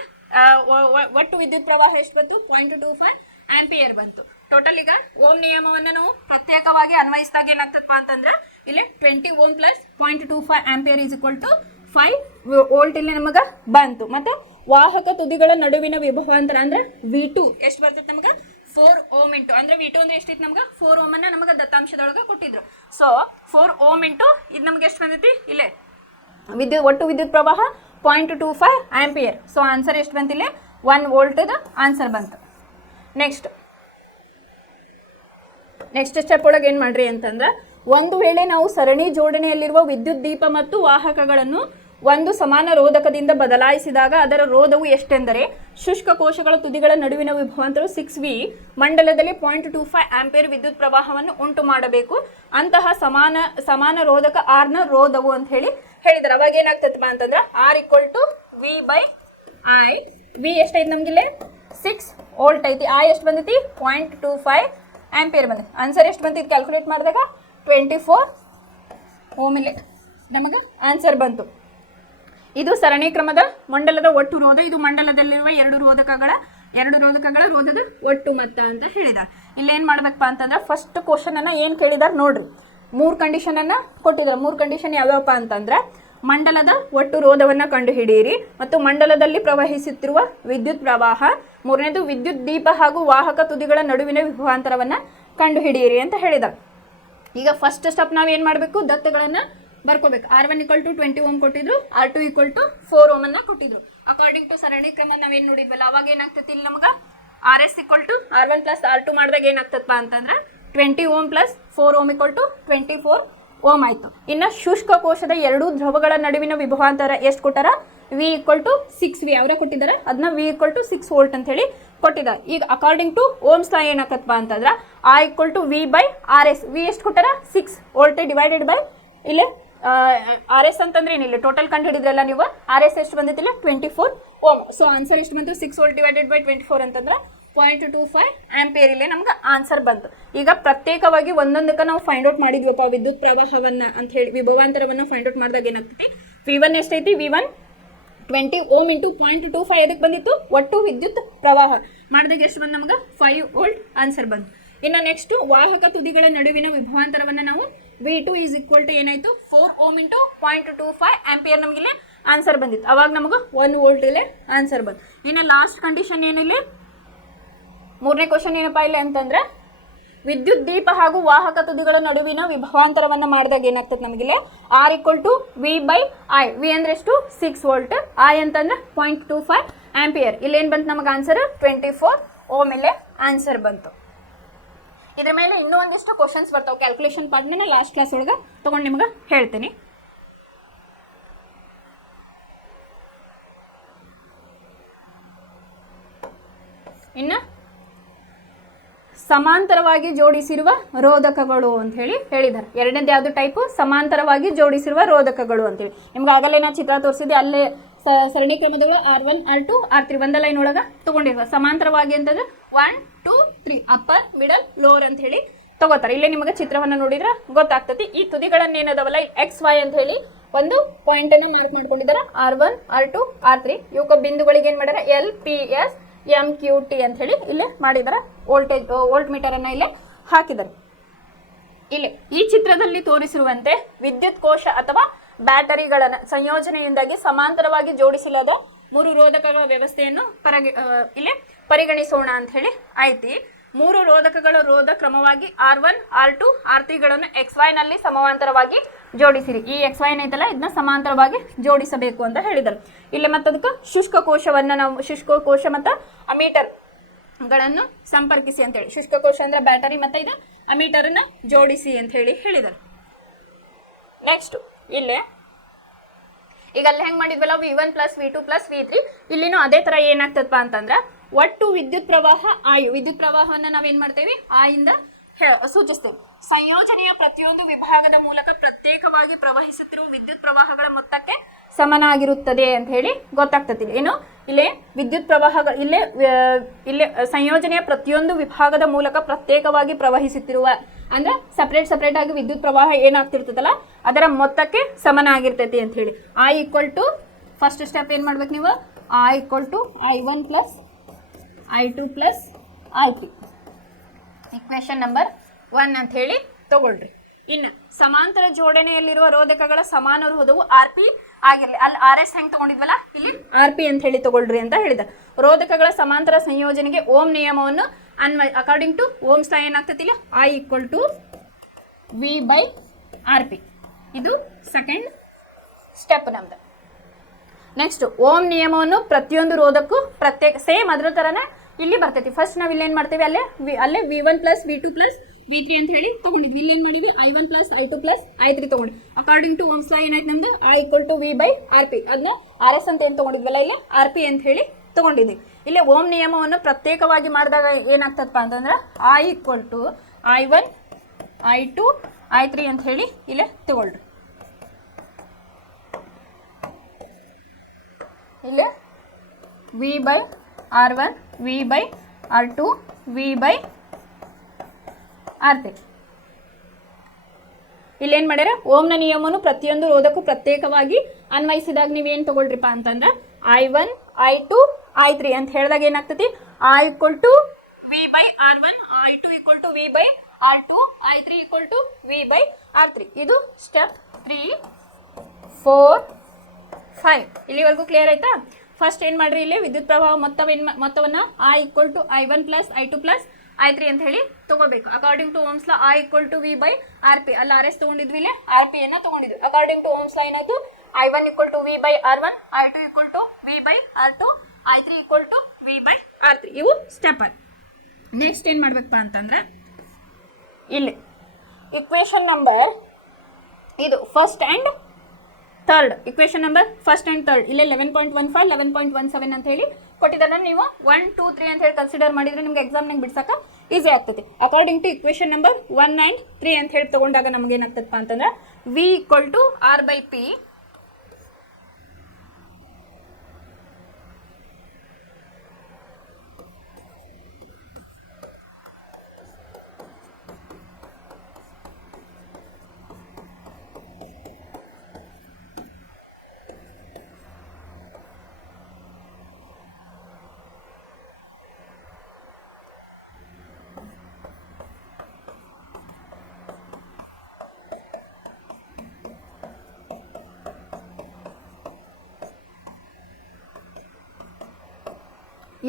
ಒಟ್ಟು ವಿದ್ಯುತ್ ಪ್ರವಾಹ ಎಷ್ಟು ಬಂತು, 0.25 ಆಂಪಿಯರ್ ಬಂತು. ಟೋಟಲ್ ಈಗ ಓಮ್ ನಿಯಮವನ್ನು ನಾವು ಪ್ರತ್ಯೇಕವಾಗಿ ಅನ್ವಯಿಸಿದಾಗ ಏನಾಗ್ತದಪ್ಪ ಅಂತಂದ್ರೆ, ಇಲ್ಲಿ 20 ಓಮ್ ಪ್ಲಸ್ 0.25 ಆಂಪಿಯರ್ = 5 ವೋಲ್ಟ್ ಇಲ್ಲಿ ನಮಗೆ ಬಂತು. ಮತ್ತೆ ವಾಹಕ ತುದಿಗಳ ನಡುವಿನ ವಿಭವಾಂತರ ಅಂದ್ರೆ V2 ಎಷ್ಟು ಬರ್ತೈತೆ ನಮಗೆ 4 ಓಮ್ ಇಂಟು ಅಂದ್ರೆ V2 ಅಂದ್ರೆ ಎಷ್ಟಿತ್ತು ನಮ್ಗೆ 4 ಓಮ್ ಅನ್ನ ನಮಗೆ ದತ್ತಾಂಶದೊಳಗೆ ಕೊಟ್ಟಿದ್ರು. ಸೊ 4 ಓಮ್ ಇಂಟು ಇದು ನಮ್ಗೆ ಎಷ್ಟು ಬಂದೈತಿ ಇಲ್ಲೇ ಒಟ್ಟು ವಿದ್ಯುತ್ ಪ್ರವಾಹ 0.25 ಆಂಪಿಯರ್. ಸೊ ಆನ್ಸರ್ ಎಷ್ಟು ಬಂತಿಲ್ಲ 1 ವೋಲ್ಟ್ದ ಆನ್ಸರ್ ಬಂತು. ನೆಕ್ಸ್ಟ್ ಸ್ಟೆಪ್ ಒಳಗೆ ಏನು ಮಾಡ್ರಿ ಅಂತಂದ್ರೆ, ಒಂದು ವೇಳೆ ನಾವು ಸರಣಿ ಜೋಡಣೆಯಲ್ಲಿರುವ ವಿದ್ಯುತ್ ದೀಪ ಮತ್ತು ವಾಹಕಗಳನ್ನು ಒಂದು ಸಮಾನ ರೋಧಕದಿಂದ ಬದಲಾಯಿಸಿದಾಗ ಅದರ ರೋಧವು ಎಷ್ಟೆಂದರೆ ಶುಷ್ಕ ಕೋಶಗಳ ತುದಿಗಳ ನಡುವಿನ ವಿಭವಾಂತರವು 6V ಮಂಡಲದಲ್ಲಿ 0.25 ಆಂಪಿಯರ್ ವಿದ್ಯುತ್ ಪ್ರವಾಹವನ್ನು ಉಂಟು ಮಾಡಬೇಕು. ಅಂತಹ ಸಮಾನ ರೋಧಕ ಆರ್ ನ ರೋಧವು ಅಂತ ಹೇಳಿದಾರೆ. ಅವಾಗ ಏನಾಗ್ತೈತಪ್ಪ ಅಂತಂದ್ರೆ R = V/I. ವಿ ಎಷ್ಟೈತಿ ನಮ್ಗಿಲ್ಲೇ 6 ವೋಲ್ಟ್ ಐತಿ. I ಎಷ್ಟು ಬಂದೈತಿ 0.25 ಆಂಪಿಯರ್ ಬಂದೈತಿ. ಆನ್ಸರ್ ಎಷ್ಟು ಬಂತಿತ್ತು ಕ್ಯಾಲ್ಕುಲೇಟ್ ಮಾಡಿದಾಗ 24 ಓಮ್ ಇಲ್ಲಿ ನಮಗೆ ಆನ್ಸರ್ ಬಂತು. ಇದು ಸರಣಿ ಕ್ರಮದ ಮಂಡಲದ ಒಟ್ಟು ರೋಧ. ಇದು ಮಂಡಲದಲ್ಲಿರುವ ಎರಡು ರೋಧಕಗಳ ರೋಧದ ಒಟ್ಟು ಮೊತ್ತ ಅಂತ ಹೇಳಿದಾರೆ. ಇಲ್ಲಿ ಏನು ಮಾಡ್ಬೇಕಪ್ಪ ಅಂತಂದ್ರೆ ಫಸ್ಟ್ ಕ್ವಶನ್ ಅನ್ನ ಏನು ಕೇಳಿದಾರೆ ನೋಡ್ರಿ. 3 ಕಂಡೀಷನ್ ಅನ್ನ ಕೊಟ್ಟಿದ್ದಾರೆ. 3 ಕಂಡೀಷನ್ ಯಾವ್ಯಾವಪ್ಪ ಅಂತಂದ್ರೆ ಮಂಡಲದ ಒಟ್ಟು ರೋಧವನ್ನ ಕಂಡುಹಿಡಿಯಿರಿ, ಮತ್ತು ಮಂಡಲದಲ್ಲಿ ಪ್ರವಹಿಸುತ್ತಿರುವ ವಿದ್ಯುತ್ ಪ್ರವಾಹ, ಮೂರನೇದು ವಿದ್ಯುತ್ ದೀಪ ಹಾಗೂ ವಾಹಕ ತುದಿಗಳ ನಡುವಿನ ವಿಭವಾಂತರವನ್ನ ಕಂಡುಹಿಡಿಯಿರಿ ಅಂತ ಹೇಳಿದ್ದಾರೆ. ಈಗ ಫಸ್ಟ್ ಸ್ಟೆಪ್ ನಾವು ಏನು ಮಾಡಬೇಕು, ದತ್ತಗಳನ್ನ ಬರ್ಕೋಬೇಕು. R1 = 20 ಓಮ್ ಕೊಟ್ಟಿದ್ರು, R2 = 4 ಓಮ್ ಅನ್ನ ಕೊಟ್ಟಿದ್ರು. ಅಕಾರ್ಡಿಂಗ್ ಟು ಸರಣಿ ಕ್ರಮ ನಾವೇನು ನೋಡಿದ್ವಲ್ಲ, ಅವಾಗ ಏನಾಗ್ತೈತಿ ಇಲ್ಲಿ ನಮ್ಗೆ RS = R1 + R2 ಮಾಡಿದಾಗ ಏನಾಗ್ತದಪ್ಪ ಅಂತಂದ್ರೆ 20 ಓಮ್ + 4 ಓಮ್ = 24 ಓಮ್ ಆಯ್ತು. ಇನ್ನು ಶುಷ್ಕ ಕೋಶದ ಎರಡೂ ಧ್ರುವಗಳ ನಡುವಿನ ವಿಭವಾಂತರ ಎಷ್ಟು ಕೊಟ್ಟಾರ, V = 6V ಅವರೇ ಕೊಟ್ಟಿದ್ದಾರೆ. ಅದನ್ನ V = 6 ವೋಲ್ಟ್ ಅಂತ ಹೇಳಿ ಕೊಟ್ಟಿದ್ದಾರೆ. ಈಗ ಅಕಾರ್ಡಿಂಗ್ ಟು ಓಮ್ಸ್ ಲಾ ಏನಾಗತ್ತಪ್ಪ ಅಂತಂದ್ರೆ I = V/RS. V ಎಷ್ಟು ಕೊಟ್ಟಾರ 6 ವೋಲ್ಟ್ ಡಿವೈಡೆಡ್ ಬೈ ಇಲ್ಲಿ RS ಅಂತಂದ್ರೆ ಏನಿಲ್ಲ ಟೋಟಲ್ ಕಂಡು ಹಿಡಿದ್ರಲ್ಲ ನೀವು. RS ಎಷ್ಟು ಬಂದಿತ್ತಿಲ್ಲ 24 ಓಮ್. ಸೊ ಆನ್ಸರ್ ಎಷ್ಟು ಬಂತು 6 ವೋಲ್ಟ್ ಡಿವೈಡೆಡ್ ಬೈ 24 ಅಂತಂದ್ರೆ 0.25 ಆಂಪಿಯರ್ ಇಲ್ಲೇ ನಮ್ಗೆ ಆನ್ಸರ್ ಬಂತು. ಈಗ ಪ್ರತ್ಯೇಕವಾಗಿ ಒಂದೊಂದಕ್ಕೆ ನಾವು ಫೈಂಡ್ ಔಟ್ ಮಾಡಿದ್ವಪ್ಪ ವಿದ್ಯುತ್ ಪ್ರವಾಹವನ್ನ ಅಂತ ಹೇಳಿ, ವಿಭವಾಂತರವನ್ನು ಫೈಂಡ್ ಔಟ್ ಮಾಡಿದಾಗ ಏನಾಗ್ತೈತಿ, V1 ಎಷ್ಟೈತಿ, V1 20 ಓಮ್ ಇಂಟು 0.25 ಎದಕ್ಕೆ ಬಂದಿತ್ತು, ಒಟ್ಟು ವಿದ್ಯುತ್ ಪ್ರವಾಹ ಮಾಡಿದಾಗ ಎಷ್ಟು ಬಂದು ನಮ್ಗೆ 5 ವೋಲ್ಟ್ ಆನ್ಸರ್ ಬಂತು. ಇನ್ನು ನೆಕ್ಸ್ಟ್ ವಾಹಕ ತುದಿಗಳ ನಡುವಿನ ವಿಭವಾಂತರವನ್ನು ನಾವು V2 = ಏನಾಯ್ತು 4 ಓಮ್ ಇಂಟು 0.25 ಆಂಪಿಯರ್ ನಮಗಿಲ್ಲಿ ಆನ್ಸರ್ ಬಂದಿತ್ತು. ಅವಾಗ ನಮಗೆ 1 ವೋಲ್ಟ್ ಇಲ್ಲೇ ಆನ್ಸರ್ ಬಂತು. ಇನ್ನು ಲಾಸ್ಟ್ ಕಂಡೀಷನ್ ಏನಿಲ್ಲ, ಮೂರನೇ ಕ್ವಶನ್ ಏನಪ್ಪ ಇಲ್ಲ ಅಂತಂದ್ರೆ ವಿದ್ಯುತ್ ದೀಪ ಹಾಗೂ ವಾಹಕ ತುದಿಗಳ ನಡುವಿನ ವಿಭವಾಂತರವನ್ನು ಮಾಡಿದಾಗ ಏನಾಗ್ತದೆ ನಮಗಿಲ್ಲಿ R = V/I. V ಅಂದ್ರೆ ಎಷ್ಟು 6 ವೋಲ್ಟ್, I ಅಂತಂದ್ರೆ 0.25 ಆಂಪಿಯರ್. ಇಲ್ಲೇನು ಬಂತು ನಮಗೆ ಆನ್ಸರ್ 24 ಓಮ್ ಇಲ್ಲೇ ಆನ್ಸರ್ ಬಂತು. ಇದ್ರ ಮೇಲೆ ಇನ್ನೂ ಒಂದಿಷ್ಟು ಕ್ವಶನ್ಸ್ ಬರ್ತಾವೆ. ಕ್ಯಾಲ್ಕುಲೇಷನ್ ಪಾರ್ಟ್ನ ಲಾಸ್ಟ್ ಕ್ಲಾಸ್ ಒಳಗೆ ತಗೊಂಡು ನಿಮ್ಗೆ ಹೇಳ್ತೀನಿ. ಇನ್ನು ಸಮಾಂತರವಾಗಿ ಜೋಡಿಸಿರುವ ರೋಧಕಗಳು ಅಂತ ಹೇಳಿದ್ದಾರೆ. ಎರಡನೇದು ಯಾವುದು ಟೈಪು, ಸಮಾಂತರವಾಗಿ ಜೋಡಿಸಿರುವ ರೋಧಕಗಳು ಅಂತೇಳಿ. ನಿಮ್ಗೆ ಆಗಲೇ ನಾನು ಚಿತ್ರ ತೋರಿಸಿದೆ, ಅಲ್ಲೇ ಸರಣಿ ಕ್ರಮದೊಳಗೆ R1 R2 R3 ಒಂದ ಲೈನ್ ಒಳಗೆ ತಗೊಂಡಿರುವ. ಸಮಾಂತರವಾಗಿ ಅಂತಂದ್ರೆ 1 2 3 ಅಪ್ಪರ್ ಮಿಡಲ್ ಲೋವರ್ ಅಂತ ಹೇಳಿ ತಗೋತಾರೆ. ಇಲ್ಲೇ ನಿಮಗೆ ಚಿತ್ರವನ್ನು ನೋಡಿದ್ರೆ ಗೊತ್ತಾಗ್ತತಿ. ಈ ತುದಿಗಳನ್ನ ಏನದವಲ್ಲ XY ಅಂತ ಹೇಳಿ ಒಂದು ಪಾಯಿಂಟ್ ಅನ್ನು ಮಾರ್ಕ್ ಮಾಡ್ಕೊಂಡಿದ್ದಾರೆ. R1 R2 R3 ಇವಕ್ಕ ಬಿಂದುಗಳಿಗೆ ಏನ್ ಮಾಡ್ಯಾರ LPS MQT ಅಂತ ಹೇಳಿ ಇಲ್ಲೇ ಮಾಡಿದಾರೆ. ವೋಲ್ಟ್ ಮೀಟರ್ ಅನ್ನ ಇಲ್ಲೇ ಹಾಕಿದ್ದಾರೆ. ಇಲ್ಲಿ ಈ ಚಿತ್ರದಲ್ಲಿ ತೋರಿಸಿರುವಂತೆ ವಿದ್ಯುತ್ ಕೋಶ ಅಥವಾ ಬ್ಯಾಟರಿಗಳ ಸಂಯೋಜನೆಯಿಂದಾಗಿ ಸಮಾಂತರವಾಗಿ ಜೋಡಿಸಲಾದ 3 ರೋಧಕಗಳ ವ್ಯವಸ್ಥೆಯನ್ನು ಇಲ್ಲಿ ಪರಿಗಣಿಸೋಣ ಅಂತ ಹೇಳಿ ಐತಿ. 3 ರೋಧಕಗಳ ರೋಧ ಕ್ರಮವಾಗಿ R1 R2 R3ಗಳನ್ನು XY ನಲ್ಲಿ ಸಮಾಂತರವಾಗಿ ಜೋಡಿಸಿರಿ. ಈ XY ಐತಲ್ಲ ಇದನ್ನ ಸಮಾಂತರವಾಗಿ ಜೋಡಿಸಬೇಕು ಅಂತ ಹೇಳಿದರು. ಇಲ್ಲಿ ಮತ್ತದಕ್ಕೆ ಶುಷ್ಕ ಕೋಶವನ್ನ ನಾವು ಶುಷ್ಕ ಕೋಶ ಮತ್ತು ಅಮೀಟರ್ ಗಳನ್ನು ಸಂಪರ್ಕಿಸಿ ಅಂತ ಹೇಳಿ, ಶುಷ್ಕ ಕೋಶ ಅಂದ್ರೆ ಬ್ಯಾಟರಿ ಮತ್ತೆ ಇದು ಅಮೀಟರ್ ಅನ್ನ ಜೋಡಿಸಿ ಅಂತ ಹೇಳಿ ಹೇಳಿದರು. ನೆಕ್ಸ್ಟ್ ಇಲ್ಲೇ ಈಗ ಅಲ್ಲಿ ಹೆಂಗ್ ಮಾಡಿದ್ವಲ್ಲ V1 + V2 + V3, ಇಲ್ಲಿನೂ ಅದೇ ತರ ಏನಾಗ್ತದಪ್ಪ ಅಂತಂದ್ರೆ ಒಟ್ಟು ವಿದ್ಯುತ್ ಪ್ರವಾಹ ಆಯು, ವಿದ್ಯುತ್ ಪ್ರವಾಹವನ್ನ ನಾವೇನ್ ಮಾಡ್ತೇವೆ ಆಯಿಂದ ಸೂಚಿಸ್ತೇವೆ. ಸಂಯೋಜನೆಯ ಪ್ರತಿಯೊಂದು ವಿಭಾಗದ ಮೂಲಕ ಪ್ರತ್ಯೇಕವಾಗಿ ಪ್ರವಹಿಸುತ್ತಿರುವ ವಿದ್ಯುತ್ ಪ್ರವಾಹಗಳ ಮೊತ್ತಕ್ಕೆ ಸಮನಾಗಿರುತ್ತದೆ ಅಂತ ಹೇಳಿ ಗೊತ್ತಾಗ್ತದೆ. ಏನು ಇಲ್ಲೇ ವಿದ್ಯುತ್ ಪ್ರವಾಹಗಳು ಇಲ್ಲೇ ಸಂಯೋಜನೆಯ ಪ್ರತಿಯೊಂದು ವಿಭಾಗದ ಮೂಲಕ ಪ್ರತ್ಯೇಕವಾಗಿ ಪ್ರವಹಿಸುತ್ತಿರುವ ಅಂದ್ರೆ ಸಪ್ರೇಟ್ ಆಗಿ ವಿದ್ಯುತ್ ಪ್ರವಾಹ ಏನಾಗ್ತಿರ್ತದಲ್ಲ ಅದರ ಮೊತ್ತಕ್ಕೆ ಸಮನಾಗಿರ್ತೈತಿ ಅಂತ ಹೇಳಿ. I = ಫಸ್ಟ್ ಸ್ಟೆಪ್ ಏನ್ ಮಾಡ್ಬೇಕು ನೀವು, I = I1 + I2 + I3 equation number 1 ಅಂತ ಹೇಳಿ ತಗೊಳ್ರಿ. ಇನ್ನು ಸಮಾಂತರ ಜೋಡಣೆಯಲ್ಲಿರುವ ರೋಧಕಗಳ ಸಮಾನ ರೋಧವು RP ಆಗಿರ್ಲಿ, ಅಲ್ಲಿ ಆರ್ ಎಸ್ ಹೆಂಗ್ ತಗೊಂಡಿದ್ವಲ್ಲ ಇಲ್ಲಿ ಆರ್ ಪಿ ಅಂತ ಹೇಳಿ ತಗೊಳ್ರಿ ಅಂತ ಹೇಳಿದ. ರೋಧಕಗಳ ಸಮಾಂತರ ಸಂಯೋಜನೆಗೆ ಓಮ್ ನಿಯಮವನ್ನು ಅಕಾರ್ಡಿಂಗ್ ಟು ಓಮ್ಸ್ ಲಾ ಏನಾಗ್ತತಿ ಇಲ್ಲಿ I equal to V by R P. ಇದು ಸೆಕೆಂಡ್ ಸ್ಟೆಪ್ ನಮ್ದು. ನೆಕ್ಸ್ಟ್ ಓಮ್ ನಿಯಮವನ್ನು ಪ್ರತಿಯೊಂದು ರೋಧಕ್ಕೂ ಪ್ರತ್ಯೇಕ ಸೇಮ್ ಅದ್ರ ತರನೇ ಇಲ್ಲಿ ಬರ್ತೈತಿ. ಫಸ್ಟ್ ನಾವು ಇಲ್ಲಿ ಏನ್ ಮಾಡ್ತೇವೆ, ಅಲ್ಲೇ V1 plus V2 plus V3 ಅಂತ ಹೇಳಿ ತಗೊಂಡಿದ್ವಿ. ಇಲ್ಲಿ ಏನ್ ಮಾಡಿದ್ವಿ I1 plus I2 plus I3 ತಗೊಂಡು ಅಕಾರ್ಡಿಂಗ್ ಟು ಓಮ್ಸ್ ಲಾ ಏನಾಯ್ತು ನಮ್ದು I equal to V by R P. ಅದನ್ನ ಆರ್ ಎಸ್ ಅಂತ ಏನ್ ತಗೊಂಡಿದ್ವಲ್ಲ ಇಲ್ಲಿ ಆರ್ ಪಿ ಅಂತ ಹೇಳಿ ತಗೊಂಡಿದ್ವಿ. ಇಲ್ಲಿ ಓಮ್ ನಿಯಮವನ್ನು ಪ್ರತ್ಯೇಕವಾಗಿ ಮಾಡಿದಾಗ ಏನಾಗ್ತದಪ್ಪ ಅಂತಂದ್ರೆ I equal to I1 I2 I3 ಅಂತ ಹೇಳಿ ಇಲ್ಲೇ ತಗೊಳ್ರಿ. ಇಲ್ಲಿ V by R1 V by R2 V by R3. ಇಲ್ಲೇನ್ ಮಾಡ್ಯಾರ, ಓಮ್ನ ನಿಯಮವನ್ನು ಪ್ರತಿಯೊಂದು ರೋಧಕ್ಕೂ ಪ್ರತ್ಯೇಕವಾಗಿ ಅನ್ವಯಿಸಿದಾಗ ನೀವೇನು ತಗೊಳ್ರಿಪ್ಪ ಅಂತಂದ್ರೆ I1 I2 I3 ಅಂತ ಹೇಳಿದಾಗ ಏನಾಗ್ತತಿ I equal to V by R1 I2 equal to V by R2 I3 equal to V by R3. ಇದು ಸ್ಟೆಪ್ 3 4 5. ಇಲ್ಲಿವರೆಗೂ ಕ್ಲಿಯರ್ ಆಯ್ತಾ? ಫಸ್ಟ್ ಏನ್ ಮಾಡ್ರಿ, ಇಲ್ಲಿ ವಿದ್ಯುತ್ ಪ್ರವಾಹ ಮೊತ್ತವನ್ನ I equal to I1 plus I2 plus I3 ಅಂತ ಹೇಳಿ ತಗೋಬೇಕು. According to Ohm's law I equal to V by R P. ಅಲ್ಲಿ ಆರ್ ಎಸ್ ತಗೊಂಡಿದ್ವಿ, ಇಲ್ಲಿ ಆರ್ ಪಿ ಅನ್ನ ತಗೊಂಡಿದ್ವಿ. ಅಕಾರ್ಡಿಂಗ್ ಟು ಓಮ್ಸ್ ಲಾ ಏನಾಯ್ತು I1 equal to V by R1 I2 equal to V by R2 I3 equal to V by R3. ಇವು step. Next ಏನ್ ಮಾಡ್ಬೇಕಪ್ಪ ಅಂತಂದ್ರೆ ಇಲ್ಲಿ ಇಕ್ವೇಶನ್ ನಂಬರ್ ಇದು first and third, equation number first and third ಇಲ್ಲಿ 11.15 11.17 ಅಂತ ಹೇಳಿ ಕೊಟ್ಟಿದ್ದಾರೆ. ನೀವು 1 2 3 ಅಂತ ಹೇಳಿ ಕನ್ಸಿಡರ್ ಮಾಡಿದ್ರೆ ನಿಮ್ಗೆ ಎಕ್ಸಾಮ್ನಾಗ ಬಿಡ್ಸಕ್ಕೆ ಈಸಿ ಆಗ್ತದೆ. According to equation number 1 and 3 ಅಂತ ಹೇಳಿ ತಗೊಂಡಾಗ ನಮ್ಗೆ ಏನಾಗ್ತದಪ್ಪ ಅಂತಂದ್ರೆ V equal to R by P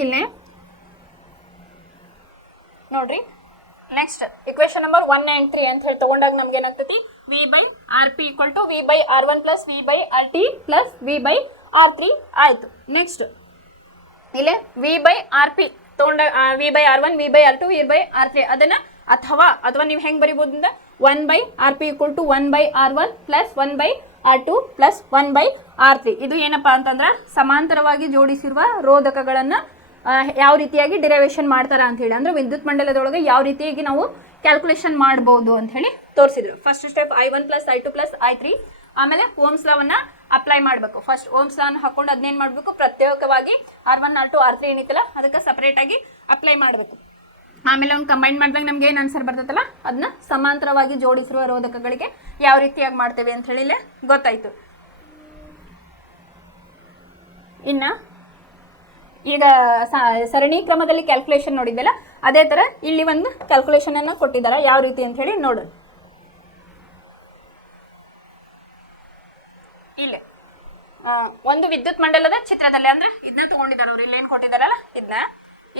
ಇಲ್ಲೇ ನೋಡ್ರಿ. ನೆಕ್ಸ್ಟ್ ಇಕ್ವೇಶನ್ ನಂಬರ್ 1 and 3 ಅಂತ ಹೇಳಿ ತಗೊಂಡಾಗ ನಮ್ಗೆ ಏನಾಗ್ತತಿ V by R P equal to V by R1 plus V by RT plus V by R3 ಆಯ್ತು. ನೆಕ್ಸ್ಟ್ ಇಲ್ಲೇ ವಿ ಬೈ ಆರ್ ಪಿ ತಗೊಂಡ V by R1 V by R2 V by R3 ಅದನ್ನ ಅಥವಾ ನೀವು ಹೆಂಗ್ ಬರಿಬಹುದು ಅಂದ್ರೆ 1 by R P equal to 1 by R1 plus 1 by R2 plus 1 by R3. ಇದು ಏನಪ್ಪಾ ಅಂತಂದ್ರೆ ಸಮಾಂತರವಾಗಿ ಜೋಡಿಸಿರುವ ರೋಧಕಗಳನ್ನ ಯಾವ ರೀತಿಯಾಗಿ ಡಿರೈವೇಶನ್ ಮಾಡ್ತಾರ ಅಂತ ಹೇಳಿ, ಅಂದ್ರೆ ವಿದ್ಯುತ್ ಮಂಡಲದೊಳಗೆ ಯಾವ ರೀತಿಯಾಗಿ ನಾವು ಕ್ಯಾಲ್ಕುಲೇಷನ್ ಮಾಡಬಹುದು ಅಂತ ಹೇಳಿ ತೋರಿಸಿದ್ರು. First step I1 plus I2 plus I3. ಆಮೇಲೆ ಓಮ್ಸ್ ಲಾವನ್ನ ಅಪ್ಲೈ ಮಾಡಬೇಕು. ಫಸ್ಟ್ ಓಮ್ಸ್ ಲಾನ್ ಹಾಕೊಂಡು ಅದನ್ನೇನು ಮಾಡಬೇಕು, ಪ್ರತ್ಯೇಕವಾಗಿ R1 R2 R3 ಏನಿತ್ತಲ್ಲ ಅದಕ್ಕೆ ಸಪರೇಟ್ ಆಗಿ ಅಪ್ಲೈ ಮಾಡಬೇಕು. ಆಮೇಲೆ ಅವ್ನು ಕಂಬೈನ್ ಮಾಡಿದಾಗ ನಮ್ಗೆ ಏನು ಆನ್ಸರ್ ಬರ್ತೈತಲ್ಲ ಅದನ್ನ ಸಮಾಂತರವಾಗಿ ಜೋಡಿಸಿರುವ ರೋಧಕಗಳಿಗೆ ಯಾವ ರೀತಿಯಾಗಿ ಮಾಡ್ತೇವೆ ಅಂತ ಹೇಳಿ ಗೊತ್ತಾಯ್ತು. ಇನ್ನ ಈಗ ಸರಣಿ ಕ್ರಮದಲ್ಲಿ ಕ್ಯಾಲ್ಕುಲೇಷನ್ ನೋಡಿದ್ದೆಲ್ಲ ಅದೇ ತರ ಇಲ್ಲಿ ಒಂದು ಕ್ಯಾಲ್ಕುಲೇಷನ್ ಅನ್ನ ಕೊಟ್ಟಿದ್ದಾರೆ, ಯಾವ ರೀತಿ ಅಂತ ಹೇಳಿ ನೋಡೋಣ. ಇಲ್ಲಿ ಒಂದು ವಿದ್ಯುತ್ ಮಂಡಲದ ಚಿತ್ರದಲ್ಲಿ ಅಂದ್ರೆ ಇದನ್ನ ತಗೊಂಡಿದ್ದಾರೆ ಅವ್ರು. ಇಲ್ಲೇನ್ ಕೊಟ್ಟಿದಾರಲ್ಲ ಇದನ್ನ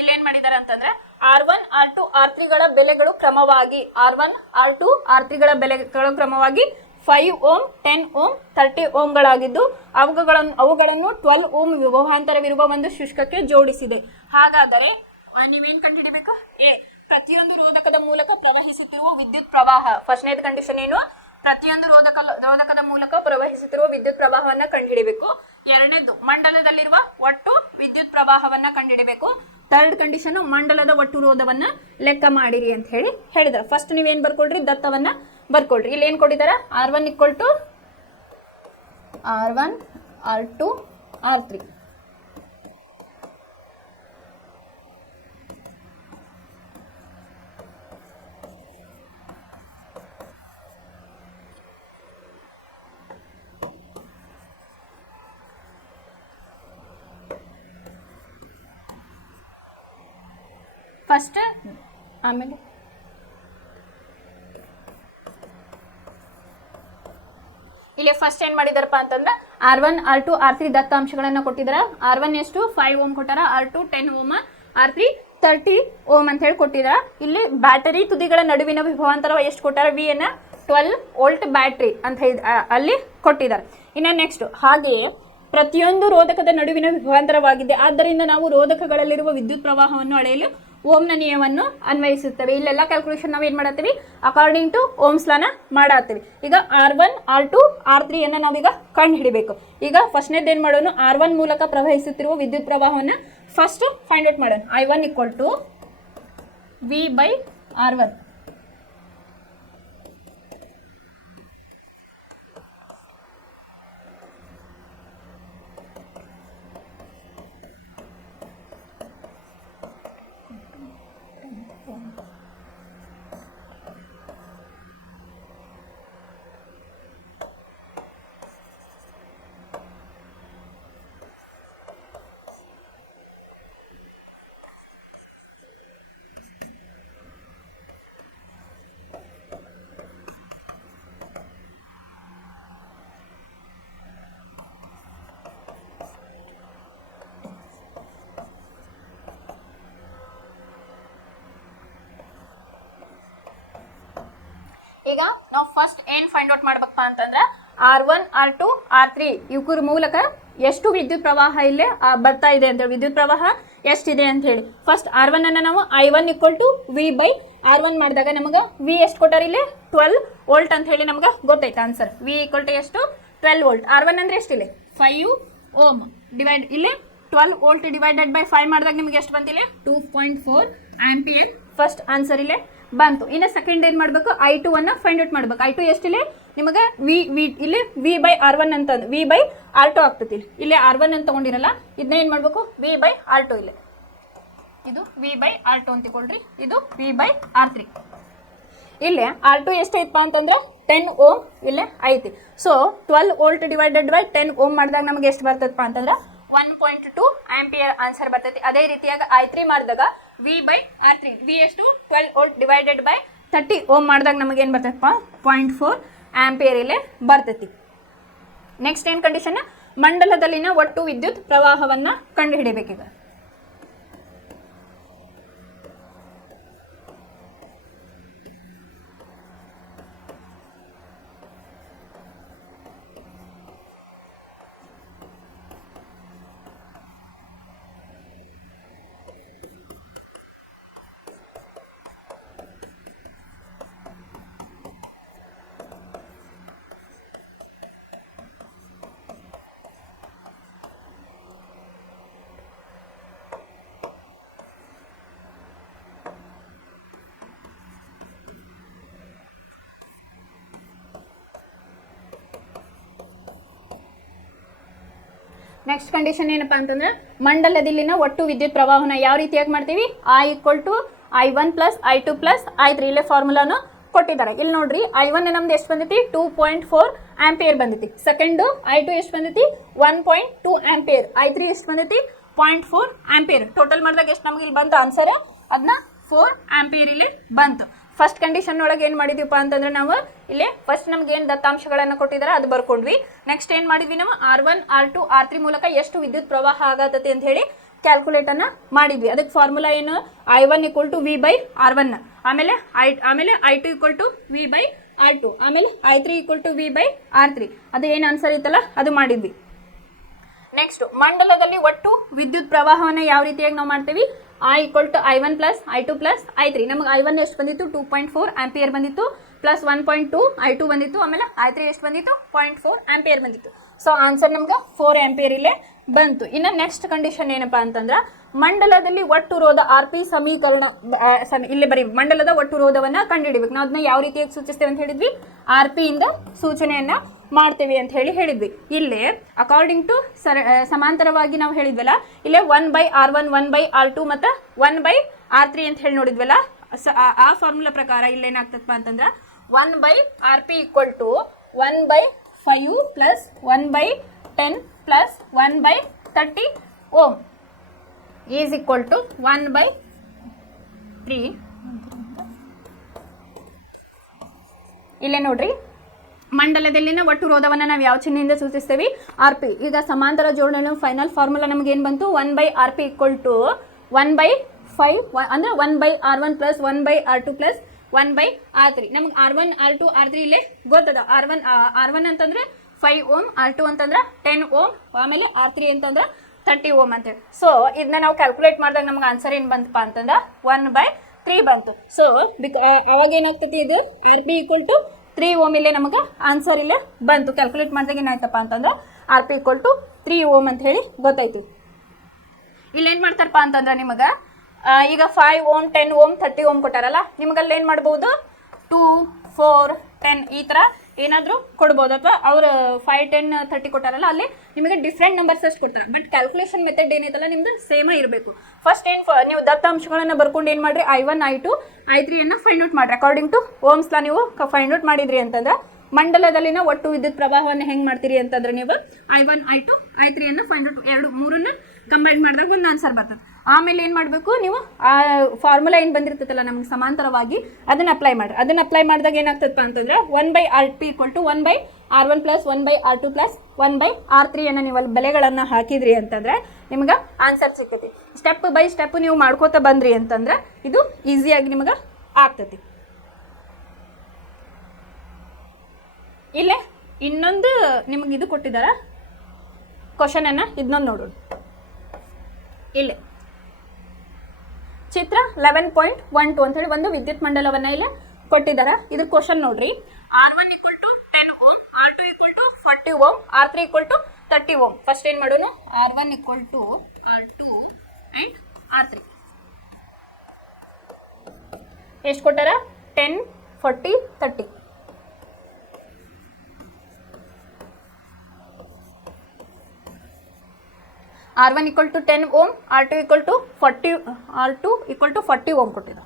ಇಲ್ಲೇನ್ ಮಾಡಿದಾರೆ ಅಂತಂದ್ರೆ R1 R2 R3 ಗಳ ಬೆಲೆಗಳು ಕ್ರಮವಾಗಿ R1 R2 R3 ಗಳ ಬೆಲೆಗಳು ಕ್ರಮವಾಗಿ 5 ಓಮ್ 10 ಓಮ್ 30 ಓಮ್ಗಳಾಗಿದ್ದು ಅವುಗಳನ್ನು 12 ಓಮ್ ವಿಭವಾಂತರವಿರುವ ಒಂದು ಶುಷ್ಕಕ್ಕೆ ಜೋಡಿಸಿದೆ. ಹಾಗಾದರೆ ನೀವೇನ್ ಕಂಡುಹಿಡಿಬೇಕು, ಪ್ರತಿಯೊಂದು ರೋಧಕದ ಮೂಲಕ ಪ್ರವಹಿಸುತ್ತಿರುವ ವಿದ್ಯುತ್ ಪ್ರವಾಹ. ಫಸ್ಟ್ನೇದು ಕಂಡೀಷನ್ ಏನು, ಪ್ರತಿಯೊಂದು ರೋಧಕದ ಮೂಲಕ ಪ್ರವಹಿಸುತ್ತಿರುವ ವಿದ್ಯುತ್ ಪ್ರವಾಹವನ್ನ ಕಂಡುಹಿಡಿಬೇಕು. ಎರಡನೇದು ಮಂಡಲದಲ್ಲಿರುವ ಒಟ್ಟು ವಿದ್ಯುತ್ ಪ್ರವಾಹವನ್ನ ಕಂಡುಹಿಡಿಬೇಕು. ಥರ್ಡ್ ಕಂಡೀಷನ್ ಮಂಡಲದ ಒಟ್ಟು ರೋಧವನ್ನ ಲೆಕ್ಕ ಮಾಡಿರಿ ಅಂತ ಹೇಳಿ ಹೇಳಿದ್ರು. ಫಸ್ಟ್ ನೀವೇನ್ ಬರ್ಕೊಳ್ರಿ, ದತ್ತವನ್ನ ಬರ್ಕೊಳ್ರಿ. ಇಲ್ಲಿ ಏನ್ ಕೊಟ್ಟಿದ್ದಾರೆ, R1 equal to R1 R2 R3. First ಆಮೇಲೆ ಇಲ್ಲಿ ಫಸ್ಟ್ ಏನ್ ಮಾಡಿದಾರಪ್ಪ ಅಂತಂದ್ರೆ R1 R2 R3 ದತ್ತಾಂಶಗಳನ್ನ ಕೊಟ್ಟಿದ್ದಾರೆ. R1 ಎಷ್ಟು 5 ಓಮ್ ಕೊಟ್ಟಾರ, R2 10 ಓಮ್, R3 30 ಓಮ್ ಅಂತ ಹೇಳಿ ಕೊಟ್ಟಿದ್ದಾರೆ. ಇಲ್ಲಿ ಬ್ಯಾಟರಿ ತುದಿಗಳ ನಡುವಿನ ವಿಭವಾಂತರ ಎಷ್ಟು ಕೊಟ್ಟಾರ, ವಿ ಅನ್ನ 12 ವೋಲ್ಟ್ ಬ್ಯಾಟ್ರಿ ಅಂತ ಹೇಳಿ ಅಲ್ಲಿ ಕೊಟ್ಟಿದ್ದಾರೆ. ಇನ್ನು ನೆಕ್ಸ್ಟ್ ಹಾಗೆಯೇ ಪ್ರತಿಯೊಂದು ರೋಧಕದ ನಡುವಿನ ವಿಭವಾಂತರವಾಗಿದೆ. ಆದ್ದರಿಂದ ನಾವು ರೋಧಕಗಳಲ್ಲಿರುವ ವಿದ್ಯುತ್ ಪ್ರವಾಹವನ್ನು ಅಳೆಯಲು ಓಮ್ನ ನಿಯಮವನ್ನು ಅನ್ವಯಿಸುತ್ತವೆ. ಇಲ್ಲೆಲ್ಲ ಕ್ಯಾಲ್ಕುಲೇಷನ್ ನಾವು ಏನು ಮಾಡತ್ತೀವಿ, ಅಕಾರ್ಡಿಂಗ್ ಟು ಓಮ್ಸ್ ಲಾನ ಮಾಡತ್ತೀವಿ. ಈಗ R1 R2 R3 ಅನ್ನು ನಾವೀಗ ಕಂಡು ಹಿಡಿಬೇಕು. ಈಗ ಫಸ್ಟ್ನೇದು ಏನು ಮಾಡೋಣ, R1 ಮೂಲಕ ಪ್ರವಹಿಸುತ್ತಿರುವ ವಿದ್ಯುತ್ ಪ್ರವಾಹವನ್ನು ಫಸ್ಟ್ ಫೈಂಡ್ ಔಟ್ ಮಾಡೋಣ. I1 = V/R1. ಈಗ ನಾವು ಫಸ್ಟ್ ಏನ್ ಫೈಂಡ್ ಔಟ್ ಮಾಡ್ಬೇಕಪ್ಪ ಅಂತಂದ್ರೆ R1 R2 R3 ಇವ್ರ ಮೂಲಕ ಎಷ್ಟು ವಿದ್ಯುತ್ ಪ್ರವಾಹ ಇಲ್ಲಿ ಬರ್ತಾ ಇದೆ ಅಂತ, ವಿದ್ಯುತ್ ಪ್ರವಾಹ ಎಷ್ಟಿದೆ ಅಂತ ಹೇಳಿ. ಫಸ್ಟ್ R1 ಅನ್ನ ನಾವು I1 = V/R1 ಮಾಡಿದಾಗ ನಮಗೆ V ಎಷ್ಟು ಕೊಟ್ಟಾರ, ಇಲ್ಲಿ 12 ವೋಲ್ಟ್ ಅಂತ ಹೇಳಿ ನಮ್ಗೆ ಗೊತ್ತೈತೆ ಆನ್ಸರ್. V = ಎಷ್ಟು 12 ವೋಲ್ಟ್. R1 ಅಂದ್ರೆ ಎಷ್ಟಿಲ್ಲ 5 ಓಮ್ ಡಿವೈಡ್ ಇಲ್ಲಿ 12 ವೋಲ್ಟ್ ಡಿವೈಡೆಡ್ ಬೈ 5 ಮಾಡಿದಾಗ ನಿಮಗೆ ಎಷ್ಟು ಬಂತಿಲ್ಲ 2.4 ಆಂಪಿಯರ್. ಫಸ್ಟ್ ಆನ್ಸರ್ ಇಲ್ಲೇ ಬಂತು. ಇನ್ನು ಸೆಕೆಂಡ್ ಏನು ಮಾಡಬೇಕು, I2 ಅನ್ನ ಫೈಂಡ್ ಔಟ್ ಮಾಡ್ಬೇಕು. I2 ಎಷ್ಟಿಲ್ಲ ನಿಮಗೆ ವಿ ಇಲ್ಲಿ V/R1 ಅಂತ V/R2 ಆಗ್ತೈತಿ. ಇಲ್ಲಿ R1 ಅಂತ ತಗೊಂಡಿರಲ್ಲ, ಇದನ್ನ ಏನು ಮಾಡಬೇಕು V/R2. ಇಲ್ಲಿ ಇದು V/R2 ಅಂತ ತಿಳ್ಕೊಳ್ರಿ, ಇದು V/R3. ಇಲ್ಲಿ R2 ಎಷ್ಟೈತಪ್ಪ ಅಂತಂದ್ರೆ 10 ಓಮ್ ಇಲ್ಲೇ ಐತಿ. So 12 volt divided by 10 ohm ಮಾಡಿದಾಗ ನಮಗೆ ಎಷ್ಟು ಬರ್ತದಪ್ಪ ಅಂತಂದ್ರೆ 1.2 ಆಂಪಿಯರ್ ಆನ್ಸರ್ ಬರ್ತೈತಿ. ಅದೇ ರೀತಿಯಾಗಿ I3 ಮಾಡಿದಾಗ V/R3 V ಎಷ್ಟು 12 ವೋಲ್ಟ್ ಡಿವೈಡೆಡ್ ಬೈ 30 ಓಮ್ ಮಾಡಿದಾಗ ನಮಗೆ ಏನು ಬರ್ತೈತಪ್ಪ 0.4 ಆಂಪಿಯರ್ ಇಲ್ಲೇ ಬರ್ತೈತಿ. ನೆಕ್ಸ್ಟ್ ಏನು ಕಂಡೀಷನ್, ಮಂಡಲದಲ್ಲಿನ ಒಟ್ಟು ವಿದ್ಯುತ್ ಪ್ರವಾಹವನ್ನ ಕಂಡುಹಿಡಿಯಬೇಕೀಗ. ನೆಕ್ಸ್ಟ್ ಕಂಡೀಷನ್ ಏನಪ್ಪಾ ಅಂತಂದ್ರೆ ಮಂಡಲದಲ್ಲಿನ ಒಟ್ಟು ವಿದ್ಯುತ್ ಪ್ರವಾಹನ ಯಾವ ರೀತಿಯಾಗಿ ಮಾಡ್ತೀವಿ, I = I1 + I2 + I3 ಇಲ್ಲೇ ಫಾರ್ಮುಲಾನು ಕೊಟ್ಟಿದ್ದಾರೆ. ಇಲ್ಲಿ ನೋಡ್ರಿ I1 ನಮ್ದು ಎಷ್ಟು ಬಂದೈತಿ 2.4 ಆಂಪಿಯರ್ ಬಂದೈತಿ. ಸೆಕೆಂಡು I2 ಎಷ್ಟು ಬಂದೈತಿ 1.2 ಆಂಪಿಯರ್. I3 ಎಷ್ಟು ಬಂದೈತಿ 0.4 ಆಂಪಿಯರ್. ಟೋಟಲ್ ಮಾಡಿದಾಗ ಎಷ್ಟು ನಮ್ಗೆ ಇಲ್ಲಿ ಬಂತು ಆನ್ಸರ್, ಅದನ್ನ 4 ಆಂಪಿಯರ್ ಇಲ್ಲಿ ಬಂತು. ಫಸ್ಟ್ ಕಂಡೀಷನ್ ಒಳಗೆ ಏನು ಮಾಡಿದ್ವಿಪ್ಪ ಅಂತಂದ್ರೆ ನಾವು ಇಲ್ಲಿ ಫಸ್ಟ್ ನಮ್ಗೆ ಏನು ದತ್ತಾಂಶಗಳನ್ನು ಕೊಟ್ಟಿದ್ದಾರೆ ಅದು ಬರ್ಕೊಂಡ್ವಿ. ನೆಕ್ಸ್ಟ್ ಏನು ಮಾಡಿದ್ವಿ ನಾವು R1 R2 R3 ಮೂಲಕ ಎಷ್ಟು ವಿದ್ಯುತ್ ಪ್ರವಾಹ ಆಗತೈತಿ ಅಂತ ಹೇಳಿ ಕ್ಯಾಲ್ಕುಲೇಟ್ ಅನ್ನ ಮಾಡಿದ್ವಿ. ಅದಕ್ಕೆ ಫಾರ್ಮುಲಾ ಏನು, I1 = V/R1, ಆಮೇಲೆ I2 = V/R2, ಆಮೇಲೆ I3 = V/R3. ಅದು ಏನು ಆನ್ಸರ್ ಇತ್ತಲ್ಲ ಅದು ಮಾಡಿದ್ವಿ. ನೆಕ್ಸ್ಟ್ ಮಂಡಲದಲ್ಲಿ ಒಟ್ಟು ವಿದ್ಯುತ್ ಪ್ರವಾಹವನ್ನು ಯಾವ ರೀತಿಯಾಗಿ ನಾವು ಮಾಡ್ತೀವಿ, I = I1 + I2 + I3. ನಮಗೆ I1 ಎಷ್ಟು ಬಂದಿತ್ತು 2.4 ಆಂಪಿಯರ್ ಬಂದಿತ್ತು, ಪ್ಲಸ್ 1.2 I2 ಬಂದಿತ್ತು, ಆಮೇಲೆ I3 ಎಷ್ಟು ಬಂದಿತ್ತು 0.4 ಆಂಪಿಯರ್ ಬಂದಿತ್ತು. ಸೊ ಆನ್ಸರ್ ನಮ್ಗೆ 4 ಆಂಪಿಯರ್ ಇಲ್ಲೇ ಬಂತು. ಇನ್ನು ನೆಕ್ಸ್ಟ್ ಕಂಡೀಷನ್ ಏನಪ್ಪಾ ಅಂತಂದ್ರೆ ಮಂಡಲದಲ್ಲಿ ಒಟ್ಟು ರೋಧ RP ಸಮೀಕರಣ ಇಲ್ಲಿ ಬರೀ ಮಂಡಲದ ಒಟ್ಟು ರೋಧವನ್ನ ಕಂಡುಹಿಡಿಬೇಕು. ನಾವು ಅದನ್ನ ಯಾವ ರೀತಿಯಾಗಿ ಸೂಚಿಸ್ತೇವೆ ಅಂತ ಹೇಳಿದ್ವಿ, RP ಇಂದ ಸೂಚನೆಯನ್ನ ಮಾಡ್ತೇವೆ ಅಂತ ಹೇಳಿದ್ವಿ. ಇಲ್ಲಿ ಅಕಾರ್ಡಿಂಗ್ ಟು ಸಮಾಂತರವಾಗಿ ನಾವು ಹೇಳಿದ್ವಲ್ಲ, ಇಲ್ಲೇ 1/R1 1/R2 ಮತ್ತು 1/R3 ಅಂತ ಹೇಳಿ ನೋಡಿದ್ವಲ್ಲ, ಆ ಫಾರ್ಮುಲಾ ಪ್ರಕಾರ ಇಲ್ಲೇನಾಗ್ತದಪ್ಪ ಅಂತಂದ್ರೆ 1/RP = 1/5 + 1/10 + 1/30 ohm is equal to 1/3. ಇಲ್ಲೇ ನೋಡ್ರಿ ಮಂಡಲದಲ್ಲಿನ ಒಟ್ಟು ರೋಧವನ್ನು ನಾವು ಯಾವ ಚಿಹ್ನೆಯಿಂದ ಸೂಚಿಸ್ತೇವೆ ಆರ್ ಪಿ. ಈಗ ಸಮಾಂತರ ಜೋಡಣೆ ಫೈನಲ್ ಫಾರ್ಮುಲಾ ನಮ್ಗೆ ಏನು ಬಂತು 1/RP = 1/5 ಅಂದ್ರೆ 1/R1 + 1/R2 + 1/R3. ನಮ್ಗೆ R1 R2 R3 ಇಲ್ಲೇ ಗೊತ್ತದ. R1 ಅಂತಂದ್ರೆ 5 Ω, R2 ಅಂತಂದ್ರೆ 10 Ω, ಆಮೇಲೆ R3 ಅಂತಂದ್ರೆ 30 Ω ಅಂತೇಳಿ. ಸೊ ಇದನ್ನ ನಾವು ಕ್ಯಾಲ್ಕುಲೇಟ್ ಮಾಡಿದಾಗ ನಮ್ಗೆ ಆನ್ಸರ್ ಏನು ಬಂತಪ್ಪ ಅಂತಂದ್ರೆ 1/3 ಬಂತು. ಸೊ ಅವಾಗ ಏನಾಗ್ತೈತಿ, ಇದು RP = 3 Ω ಇಲ್ಲೇ ನಮಗೆ ಆನ್ಸರ್ ಇಲ್ಲೇ ಬಂತು. ಕ್ಯಾಲ್ಕುಲೇಟ್ ಮಾಡಿದಾಗ ಏನಾಯ್ತಪ್ಪ ಅಂತಂದ್ರೆ RP = 3 Ω ಅಂತ ಹೇಳಿ ಗೊತ್ತಾಯ್ತು. ಇಲ್ಲೇನು ಮಾಡ್ತಾರಪ್ಪ ಅಂತಂದ್ರೆ ನಿಮಗೆ ಈಗ 5 Ω 10 Ω 30 Ω ಕೊಟ್ಟಾರಲ್ಲ, ನಿಮಗಲ್ಲಿ ಏನು ಮಾಡ್ಬೋದು 2 4 10 ಈ ಥರ ಏನಾದರೂ ಕೊಡ್ಬೋದು. ಅಥವಾ ಅವ್ರು 5 10 30 ಕೊಟ್ಟಾರಲ್ಲ, ಅಲ್ಲಿ ನಿಮಗೆ ಡಿಫ್ರೆಂಟ್ ನಂಬರ್ಸ್ ಅಷ್ಟು ಕೊಡ್ತಾರೆ. ಬಟ್ ಕ್ಯಾಲ್ಕುಲೇಷನ್ ಮೆಥಡ್ ಏನೈತಲ್ಲ ನಿಮ್ದು ಸೇಮೇ ಇರಬೇಕು. ಫಸ್ಟ್ ನೀವು ದತ್ತಾಂಶಗಳನ್ನು ಬರ್ಕೊಂಡು ಏನು ಮಾಡಿರಿ, I1 I2 I3 find out ಮಾಡಿರಿ. ಅಕಾರ್ಡಿಂಗ್ ಟು ಓಮ್ಸ್ ಲಾ ನೀವು ಫೈಂಡ್ ಔಟ್ ಮಾಡಿದ್ರಿ ಅಂತಂದ್ರೆ ಮಂಡಲದಲ್ಲಿನ ಒಟ್ಟು ವಿದ್ಯುತ್ ಪ್ರವಾಹವನ್ನು ಹೆಂಗೆ ಮಾಡ್ತೀರಿ ಅಂತಂದ್ರೆ ನೀವು I1 I2 I3 find out ಮೂರನ್ನ combine ಮಾಡಿದಾಗ ಒಂದು ಆನ್ಸರ್ ಬರ್ತದೆ. ಆಮೇಲೆ ಏನು ಮಾಡಬೇಕು, ನೀವು ಆ ಫಾರ್ಮುಲಾ ಏನು ಬಂದಿರ್ತೈತಲ್ಲ ನಮ್ಗೆ ಸಮಾಂತರವಾಗಿ ಅದನ್ನು ಅಪ್ಲೈ ಮಾಡಿರಿ. ಅದನ್ನು ಅಪ್ಲೈ ಮಾಡಿದಾಗ ಏನಾಗ್ತದಪ್ಪ ಅಂತಂದ್ರೆ 1/RP = 1/R1 + 1/R2 + 1/R3 ನೀವು ಅಲ್ಲಿ ಬೆಲೆಗಳನ್ನು ಹಾಕಿದ್ರಿ ಅಂತಂದ್ರೆ ನಿಮ್ಗೆ ಆನ್ಸರ್ ಸಿಗ್ತೈತಿ. ಸ್ಟೆಪ್ ಬೈ ಸ್ಟೆಪ್ ನೀವು ಮಾಡ್ಕೋತಾ ಬಂದ್ರಿ ಅಂತಂದ್ರೆ ಇದು ಈಸಿಯಾಗಿ ನಿಮಗೆ ಆಗ್ತೈತಿ. ಇಲ್ಲೇ ಇನ್ನೊಂದು ನಿಮಗೆ ಇದು ಕೊಟ್ಟಿದ್ದಾರ ಕ್ವಶನನ್ನು, ಇದನ್ನೊಂದು ನೋಡೋಣ. ಇಲ್ಲೇ ಚಿತ್ರ 11.12 ಅಂತೇಳಿ ಒಂದು ವಿದ್ಯುತ್ ಮಂಡಲವನ್ನು ಇಲ್ಲಿ ಕೊಟ್ಟಿದ್ದಾರೆ. ಇದ್ರ ಕ್ವಶನ್ ನೋಡ್ರಿ. R1 = 10 Ω, R2 = 40 Ω, R3 = 30 Ω. ಫಸ್ಟ್ ಏನು ಮಾಡೋಣ, R1 = R2 ಆ್ಯಂಡ್ R3 ಎಷ್ಟು ಕೊಟ್ಟಾರ 10 40 30. R1 = 10 Ω, R2 = 40 Ω ಕೊಟ್ಟಿದೆ.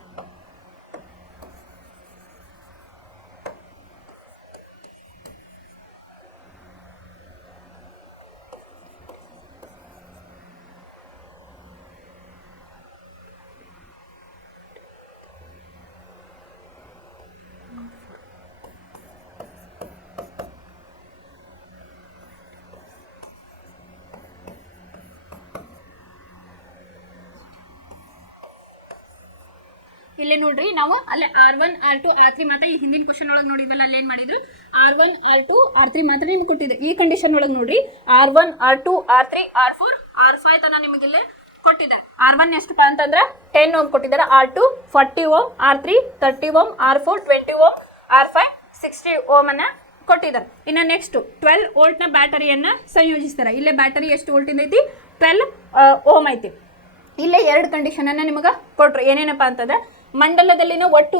ಇಲ್ಲೇ ನೋಡ್ರಿ, ನಾವು ಅಲ್ಲೇ R1 R2 R3 ಮಾತ್ರ ಈ ಹಿಂದಿನ ಕ್ವಶನ್ ಒಳಗೆ ನೋಡಿದ್ವಲ್ಲ, ಅಲ್ಲಿ ಏನು ಮಾಡಿದ್ರು R1 R2 R3 ಮಾತ್ರ ನಿಮ್ಗೆ ಕೊಟ್ಟಿದೆ. ಈ ಕಂಡೀಷನ್ ಒಳಗೆ ನೋಡ್ರಿ R1 R2 R3 R4 R5 ತನ ನಿಮಗಿಲ್ಲೇ ಕೊಟ್ಟಿದೆ. R1 ಎಷ್ಟಪ್ಪ ಅಂತಂದ್ರೆ 10 Ω ಕೊಟ್ಟಿದ್ದಾರೆ, R2 40 Ω, R3 30 Ω, R4 20 Ω, R5 60 Ω ಅನ್ನ ಕೊಟ್ಟಿದ್ದಾರೆ. ಇನ್ನು ನೆಕ್ಸ್ಟ್ 12 ವೋಲ್ಟ್ನ ಬ್ಯಾಟರಿಯನ್ನು ಸಂಯೋಜಿಸ್ತಾರೆ. ಇಲ್ಲೇ ಬ್ಯಾಟರಿ ಎಷ್ಟು ವೋಲ್ಟ್ ಐತಿ 12 Ω ಐತಿ. ಇಲ್ಲೇ ಎರಡು ಕಂಡೀಷನನ್ನು ನಿಮಗೆ ಕೊಟ್ರು. ಏನೇನಪ್ಪ ಅಂತಂದ್ರೆ ಮಂಡಲದಲ್ಲಿನ ಒಟ್ಟು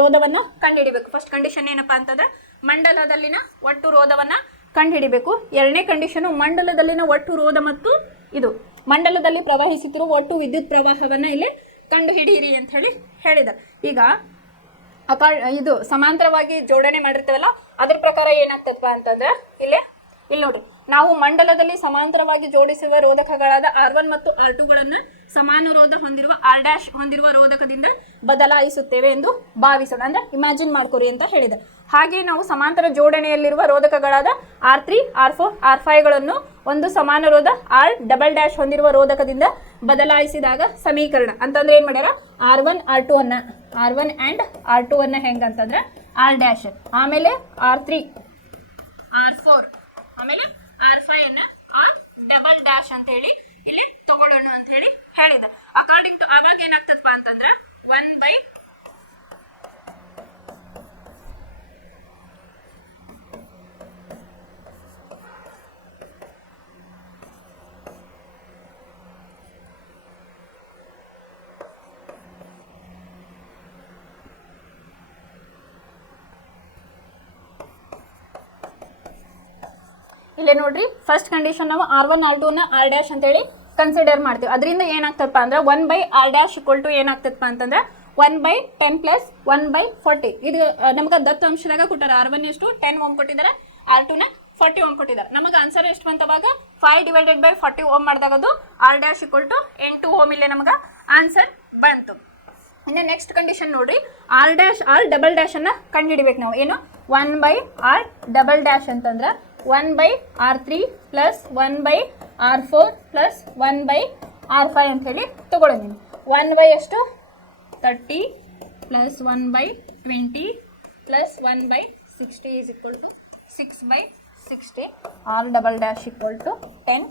ರೋಧವನ್ನು ಕಂಡುಹಿಡಿಬೇಕು. ಫಸ್ಟ್ ಕಂಡೀಷನ್ ಏನಪ್ಪಾ ಅಂತಂದ್ರೆ ಮಂಡಲದಲ್ಲಿನ ಒಟ್ಟು ರೋಧವನ್ನು ಕಂಡುಹಿಡಿಬೇಕು. ಎರಡನೇ ಕಂಡೀಷನು ಮಂಡಲದಲ್ಲಿನ ಒಟ್ಟು ರೋಧ ಮತ್ತು ಇದು ಮಂಡಲದಲ್ಲಿ ಪ್ರವಹಿಸುತ್ತಿರುವ ಒಟ್ಟು ವಿದ್ಯುತ್ ಪ್ರವಾಹವನ್ನು ಇಲ್ಲಿ ಕಂಡುಹಿಡಿಯಿರಿ ಅಂತ ಹೇಳಿದ್ದಾರೆ. ಈಗ ಇದು ಸಮಾಂತರವಾಗಿ ಜೋಡಣೆ ಮಾಡಿರ್ತೇವಲ್ಲ, ಅದ್ರ ಪ್ರಕಾರ ಏನಾಗ್ತದಪ್ಪ ಅಂತಂದ್ರೆ ಇಲ್ಲಿ ನೋಡ್ರಿ, ನಾವು ಮಂಡಲದಲ್ಲಿ ಸಮಾಂತರವಾಗಿ ಜೋಡಿಸುವ ರೋಧಕಗಳಾದ R1 ಮತ್ತು R2ಗಳನ್ನು ಸಮಾನ ರೋಧ ಹೊಂದಿರುವ R' ಹೊಂದಿರುವ ರೋಧಕದಿಂದ ಬದಲಾಯಿಸುತ್ತೇವೆ ಎಂದು ಭಾವಿಸೋಣ. ಅಂದ್ರೆ ಇಮ್ಯಾಜಿನ್ ಮಾಡ್ಕೊರಿ ಅಂತ ಹೇಳಿದೆ. ಹಾಗೆ ನಾವು ಸಮಾಂತರ ಜೋಡಣೆಯಲ್ಲಿರುವ ರೋಧಕಗಳಾದ R3 R4 R5ಗಳನ್ನು ಒಂದು ಸಮಾನ ರೋಧ R" ಹೊಂದಿರುವ ರೋಧಕದಿಂದ ಬದಲಾಯಿಸಿದಾಗ ಸಮೀಕರಣ ಅಂತಂದ್ರೆ ಏನ್ ಮಾಡ್ಯಾರ, R1 and R2 ಅನ್ನ ಹೆಂಗಂತಂದ್ರೆ R', ಆಮೇಲೆ R3 R4 ಆಮೇಲೆ R5 ಅನ್ನ R" ಅಂತ ಹೇಳಿ ಇಲ್ಲಿ ತಗೊಳ್ಳೋಣ ಅಂತ ಹೇಳಿ ಹೇಳಿದೆ. ಅಕಾರ್ಡಿಂಗ್ ಟು ಅವಾಗ ಏನಾಗ್ತದಪ್ಪ ಅಂತಂದ್ರೆ 1/, ಇಲ್ಲೇ ನೋಡ್ರಿ, ಫಸ್ಟ್ ಕಂಡೀಷನ್ ನಾವು R1 R2 ನ R' ಅಂತೇಳಿ ಕನ್ಸಿಡರ್ ಮಾಡ್ತೀವಿ. ಅದರಿಂದ ಏನಾಗ್ತದಪ್ಪ ಅಂದ್ರೆ 1/R' ಏನಾಗ್ತದಪ್ಪ ಅಂತಂದ್ರೆ 1/10 + 1/40. ಇದು ನಮ್ಗೆ ದತ್ತಾಂಶದಾಗ ಕೊಟ್ಟಾರೆ. R1 ಎಷ್ಟು 10 Ω ಕೊಟ್ಟಿದ್ದಾರೆ, R2 ನ 40 Ω ಕೊಟ್ಟಿದ್ದಾರೆ. ನಮಗೆ ಆನ್ಸರ್ ಎಷ್ಟು ಬಂತವಾಗ 5 / 40 Ω ಮಾಡಿದಾಗ ಅದು R' = 8 Ω ಇಲ್ಲೇ ನಮಗೆ ಆನ್ಸರ್ ಬಂತು. ಇನ್ನು ನೆಕ್ಸ್ಟ್ ಕಂಡೀಷನ್ ನೋಡ್ರಿ, R' ಅನ್ನ ಕಂಡುಹಿಡಿಬೇಕು ನಾವು. ಏನು 1 by r ಡಬಲ್ ಡ್ಯಾಶ್ ಅಂತಂದ್ರೆ 1 by r3 plus 1 by r4 plus 1 by r5 ಅಂತ ಹೇಳಿ ತಗೊಳ್ಳಿ. 1 by ಎಷ್ಟು 30 plus 1 by 20 plus 1 by 60 is equal to 6 by 60 r double dash equal to 10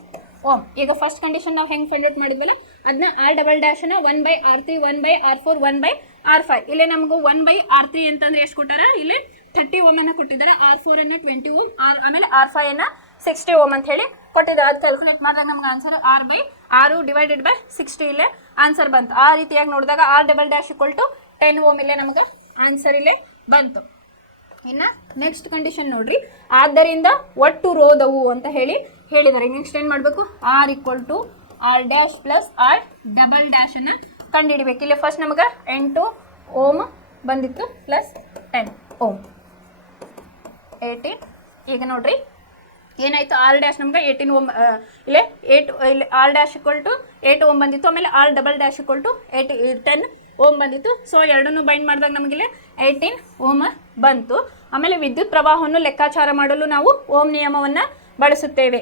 ohm. ಈಗ ಫಸ್ಟ್ ಕಂಡೀಷನ್ ನಾವು ಹೆಂಗೆ ಫೈಂಡ್ ಔಟ್ ಮಾಡಿದ್ವಲ್ಲ ಅದನ್ನ r ಡಬಲ್ ಡ್ಯಾಶನ್ನ 1 by r3 1 by r4 1 by r5. ಇಲ್ಲೇ ನಮಗೂ 1 by r3 ಅಂತಂದ್ರೆ ಎಷ್ಟು ಕೊಟ್ಟಾರ, ಇಲ್ಲಿ 30 ಓಮ್ ಅನ್ನ ಕೊಟ್ಟಿದ್ದಾರೆ, r4 ಅನ್ನ 20 ಓಮ್, ಆಮೇಲೆ r5 ಅನ್ನ 60 ಓಮ್ ಅಂತ ಹೇಳಿ ಕೊಟ್ಟಿದ್ದಾರೆ. ಅದು ಕ್ಯಾಲ್ಕುಲೇಟ್ ಮಾಡಿದಾಗ ನಮ್ಗೆ ಆನ್ಸರ್ r ಡಿವೈಡೆಡ್ ಬೈ 60 ಇಲ್ಲೇ ಆನ್ಸರ್ ಬಂತು. ಆ ರೀತಿಯಾಗಿ ನೋಡಿದಾಗ r double dash equal to 10 ohm ಇಲ್ಲೇ ನಮಗೆ ಆನ್ಸರ್ ಇಲ್ಲೇ ಬಂತು. ಇನ್ನು ನೆಕ್ಸ್ಟ್ ಕಂಡೀಷನ್ ನೋಡ್ರಿ, ಆದ್ದರಿಂದ ಒಟ್ಟು ರೋಧವು ಅಂತ ಹೇಳಿದ್ದಾರೆ. ನೆಕ್ಸ್ಟ್ ಏನು ಮಾಡಬೇಕು, r equal to r dash plus r double dash ಅನ್ನು ಕಂಡುಹಿಡಿಬೇಕು. ಇಲ್ಲಿ ಫಸ್ಟ್ ನಮಗೆ 8 ಓಮ್ ಬಂದಿತ್ತು ಪ್ಲಸ್ 10 ಓಮ್ 18. ಈಗ ನೋಡ್ರಿ ಏನಾಯಿತು, ಆರ್ ಡ್ಯಾಶ್ ನಮ್ಗೆ 18 ಓಮ್ ಇಲ್ಲೇ 8 ಇಲ್ಲಿ R dash equal to 8 ohm ಬಂದಿತ್ತು, ಆಮೇಲೆ R double dash equal to 10 ohm ಬಂದಿತ್ತು. ಸೊ ಎರಡನ್ನೂ ಬೈಂಡ್ ಮಾಡಿದಾಗ ನಮಗಿಲ್ಲಿ 18 ಓಮ್ ಬಂತು. ಆಮೇಲೆ ವಿದ್ಯುತ್ ಪ್ರವಾಹವನ್ನು ಲೆಕ್ಕಾಚಾರ ಮಾಡಲು ನಾವು ಓಮ್ ನಿಯಮವನ್ನು ಬಳಸುತ್ತೇವೆ.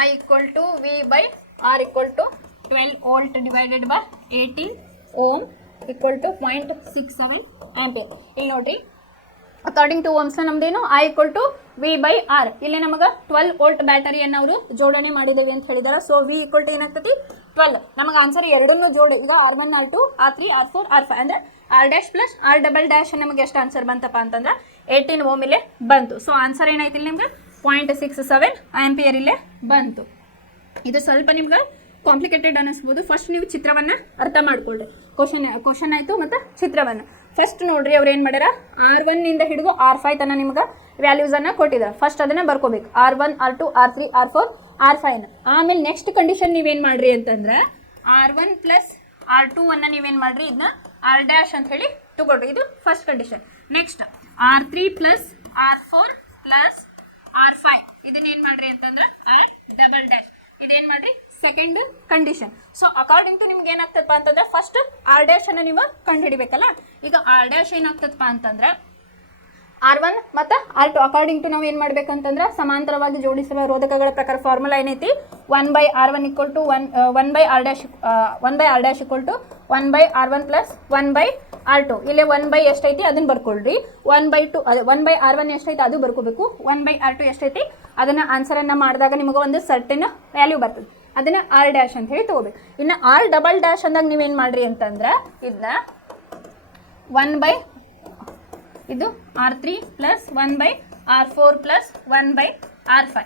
I equal to V by R equal to 12 volt divided by 18 ohm equal to 0.67 ampere. ಇಲ್ಲಿ ನೋಡ್ರಿ ಅಕಾರ್ಡಿಂಗ್ ಟು ಓಮ್ಸ್ ನಮ್ದೇನು I equal to V by R. ಇಲ್ಲಿ ನಮಗೆ 12 ವೋಲ್ಟ್ ಬ್ಯಾಟರಿಯನ್ನು ಅವರು ಜೋಡಣೆ ಮಾಡಿದ್ದೇವೆ ಅಂತ ಹೇಳಿದಾರೆ. ಸೊ ವಿ ಈಕ್ವಲ್ ಟು ಏನಾಗ್ತತಿ 12. ನಮಗೆ ಆನ್ಸರ್ ಎರಡನ್ನೂ ಜೋಡಿ ಈಗ R1 R2 R3 R4 R5 ಅಂದರೆ R dash plus R double dash ನಮಗೆ ಎಷ್ಟು ಆನ್ಸರ್ ಬಂತಪ್ಪ ಅಂತಂದ್ರೆ 18 ಓಮ್ ಇಲ್ಲೇ ಬಂತು. ಸೊ ಆನ್ಸರ್ ಏನಾಯ್ತು ಇಲ್ಲಿ ನಿಮ್ಗೆ 0.67 ಆಂಪಿಯರ್ ಇಲ್ಲೇ ಬಂತು. ಇದು ಸ್ವಲ್ಪ ನಿಮ್ಗೆ ಕಾಂಪ್ಲಿಕೇಟೆಡ್ ಅನ್ನಿಸ್ಬೋದು. ಫಸ್ಟ್ ನೀವು ಚಿತ್ರವನ್ನು ಅರ್ಥ ಮಾಡ್ಕೊಳ್ರಿ. ಕ್ವಶನ್ ಆಯಿತು ಮತ್ತು ಚಿತ್ರವನ್ನು ಫಸ್ಟ್ ನೋಡ್ರಿ. ಅವ್ರು ಏನು ಮಾಡ್ಯಾರ, R1 ಇಂದ ಹಿಡಿದು R5 ತನಕ ನಿಮ್ಗೆ ವ್ಯಾಲ್ಯೂಸನ್ನು ಕೊಟ್ಟಿದ್ದಾರೆ. ಫಸ್ಟ್ ಅದನ್ನು ಬರ್ಕೋಬೇಕು, R1 R2 R3 R4 R5. ಆಮೇಲೆ ನೆಕ್ಸ್ಟ್ ಕಂಡೀಷನ್ ನೀವೇನು ಮಾಡ್ರಿ ಅಂತಂದ್ರೆ R1 ಪ್ಲಸ್ R2 ಅನ್ನು ನೀವೇನು ಮಾಡ್ರಿ, ಇದನ್ನ ಆರ್ ಡ್ಯಾಶ್ ಅಂತ ಹೇಳಿ ತಗೊಳ್ರಿ. ಇದು first condition. Next R3 plus R4 plus R5 ಇದನ್ನ ಏನು ಮಾಡ್ರಿ ಅಂತಂದ್ರೆ ಆರ್ ಡಬಲ್ ಡ್ಯಾಶ್. ಇದೇನು ಮಾಡ್ರಿ second condition. So according to ನಿಮ್ಗೆ ಏನಾಗ್ತದಪ್ಪ ಅಂತಂದ್ರೆ ಫಸ್ಟ್ ಆರ್ ಡ್ಯಾಶ್ ಅನ್ನು ನೀವು ಕಂಡು ಹಿಡಿಬೇಕಲ್ಲ. ಈಗ ಆರ್ ಡ್ಯಾಶ್ ಏನಾಗ್ತದಪ್ಪ ಅಂತಂದ್ರೆ R1 ಮತ್ತು R2 ಅಕಾರ್ಡಿಂಗ್ ಟು ನಾವು ಏನು ಮಾಡ್ಬೇಕಂತಂದ್ರೆ ಸಮಾಂತರವಾಗಿ ಜೋಡಿಸಿರುವ ರೋಧಕಗಳ ಪ್ರಕಾರ ಫಾರ್ಮುಲಾ ಏನೈತಿ, 1 by R1 equal to 1 by R dash 1 by R dash equal to 1 by R1 plus 1 by R2. ಇಲ್ಲೇ 1 by ಎಷ್ಟೈತಿ ಅದನ್ನು ಬರ್ಕೊಳ್ರಿ. 1 by 2 ಅದೇ 1 by R1 ಎಷ್ಟೈತಿ ಅದು ಬರ್ಕೋಬೇಕು. 1 by R2 ಎಷ್ಟೈತಿ ಅದನ್ನು ಆನ್ಸರನ್ನು ಮಾಡಿದಾಗ ನಿಮಗೆ ಒಂದು ಸರ್ಟನ್ ವ್ಯಾಲ್ಯೂ ಬರ್ತದೆ. ಅದನ್ನು ಆರ್ ಡ್ಯಾಶ್ ಅಂತ ಹೇಳಿ ತೊಗೋಬೇಕು. ಇನ್ನು ಆರ್ ಡಬಲ್ ಡ್ಯಾಶ್ ಅಂದಾಗ ನೀವೇನು ಮಾಡ್ರಿ ಅಂತಂದ್ರೆ ಇದನ್ನ 1 by ಇದು R3 plus 1 by R4 plus 1 by R5